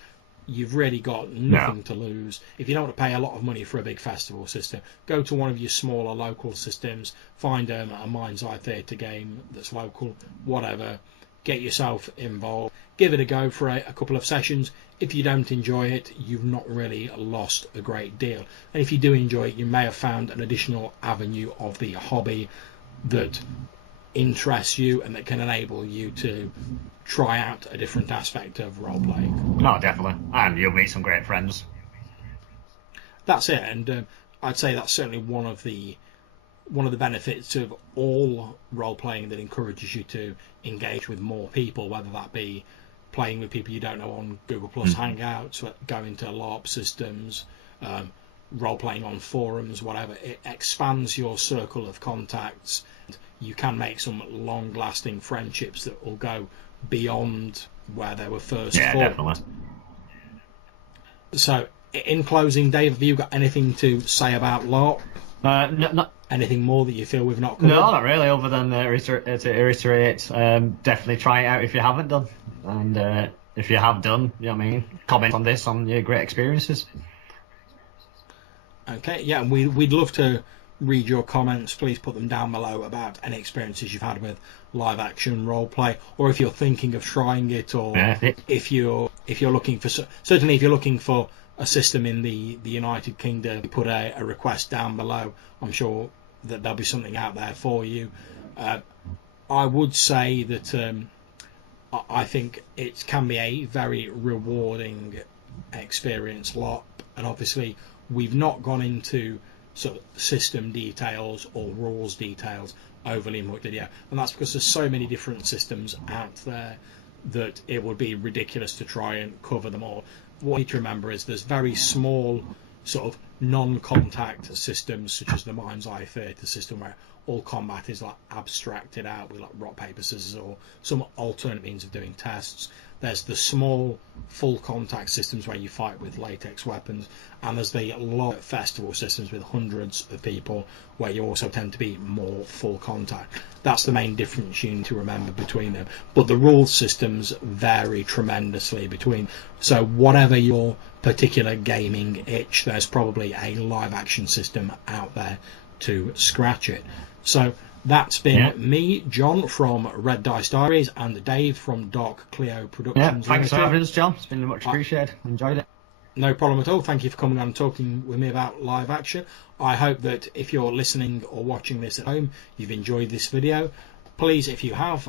You've really got nothing to lose. If you don't want to pay a lot of money for a big festival system, go to one of your smaller local systems, find a Mind's Eye Theatre game that's local, whatever, get yourself involved, give it a go for a couple of sessions. If you don't enjoy it, you've not really lost a great deal. And if you do enjoy it, you may have found an additional avenue of the hobby that interests you and that can enable you to try out a different aspect of role playing. No, definitely, and you'll meet some great friends. That's it, and I'd say that's certainly one of the benefits of all role playing that encourages you to engage with more people, whether that be playing with people you don't know on Google Plus Hangouts, going to LARP systems, role playing on forums, whatever. It expands your circle of contacts. You can make some long-lasting friendships that will go beyond where they were first formed. Definitely. So, in closing, Dave, have you got anything to say about LARP? No, anything more that you feel we've not covered? No, not really, other than to reiterate, definitely try it out if you haven't done. And if you have done, you know what I mean, comment on this, on your great experiences. Okay, yeah, we'd love to read your comments. Please put them down below about any experiences you've had with live action role play, or if you're thinking of trying it, or if you're looking for, certainly if you're looking for a system in the United Kingdom, put a request down below. I'm sure that there'll be something out there for you. I would say that I think it can be a very rewarding experience, LARP, and obviously we've not gone into sort of system details or rules details overly much video, and that's because there's so many different systems out there that it would be ridiculous to try and cover them all. What you need to remember is there's very small sort of non-contact systems, such as the Mind's Eye Theatre system, where all combat is like abstracted out with like rock, paper, scissors, or some alternate means of doing tests. There's the small full contact systems where you fight with latex weapons, and there's the large festival systems with hundreds of people where you also tend to be more full contact. That's the main difference you need to remember between them. But the rule systems vary tremendously between. So whatever your particular gaming itch, there's probably a live action system out there to scratch it. So that's been me, John, from Red Dice Diaries, and Dave from Dark Cleo Productions. Yeah, thanks for having us, John. It's been much appreciated. Enjoyed it. No problem at all. Thank you for coming on and talking with me about live action. I hope that if you're listening or watching this at home, you've enjoyed this video. Please, if you have,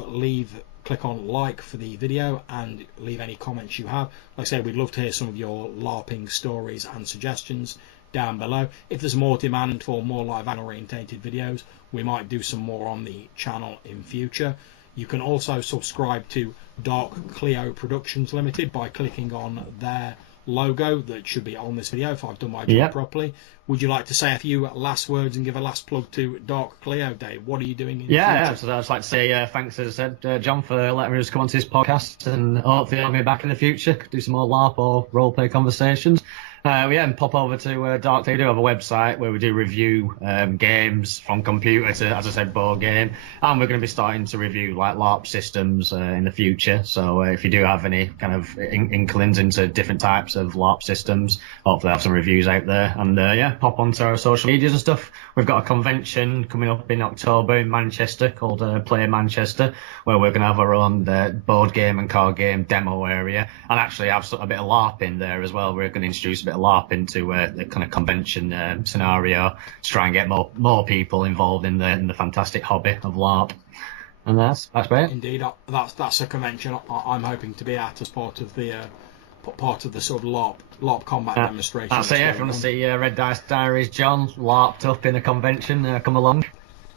click on like for the video and leave any comments you have. Like I said, we'd love to hear some of your LARPing stories and suggestions down below. If there's more demand for more live action orientated videos, we might do some more on the channel in future. You can also subscribe to Dark Cleo Productions Limited by clicking on their logo that should be on this video if I've done my job properly. Would you like to say a few last words and give a last plug to Dark Cleo, Dave? What are you doing in the future? So I'd just like to say thanks, as I said, John, for letting us come onto this podcast, and hopefully I'll be back in the future, do some more LARP or roleplay conversations. And pop over to Dark. They do have a website where we do review games from computer to, as I said, board game, and we're going to be starting to review like LARP systems in the future. So if you do have any kind of inklings into different types of LARP systems, hopefully have some reviews out there. And pop onto our social medias and stuff. We've got a convention coming up in October in Manchester called Play Manchester, where we're going to have our own board game and card game demo area, and actually have a bit of LARP in there as well. We're going to introduce a bit of LARP into the kind of convention scenario to try and get more people involved in the fantastic hobby of LARP. And that's great. Indeed, that's a convention I'm hoping to be at as part of the sort of LARP combat demonstration. That's it. If you want to see Red Dice Diaries John LARPed up in a convention, come along.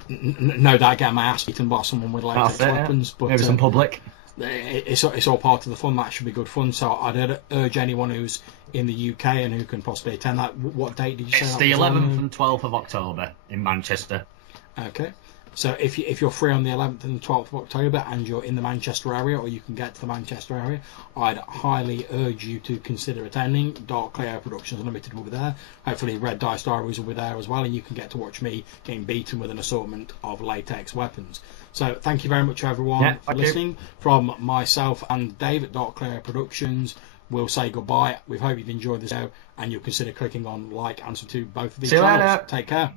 No doubt getting my ass beaten by someone with latex weapons, but maybe some public. It's all part of the fun. That should be good fun. So I'd urge anyone who's in the UK and who can possibly attend that. What date did you say? It's the 11th and 12th of October in Manchester. Okay. So if you're free on the 11th and 12th of October and you're in the Manchester area, or you can get to the Manchester area, I'd highly urge you to consider attending. Dark Cleo Productions Limited will be there. Hopefully Red Dice Diaries will be there as well, and you can get to watch me getting beaten with an assortment of latex weapons. So thank you very much, everyone, for listening. From myself and Dave at Dark Cleo Productions, we'll say goodbye. We hope you've enjoyed this video, and you'll consider clicking on like and subscribe to both of these channels. Take care.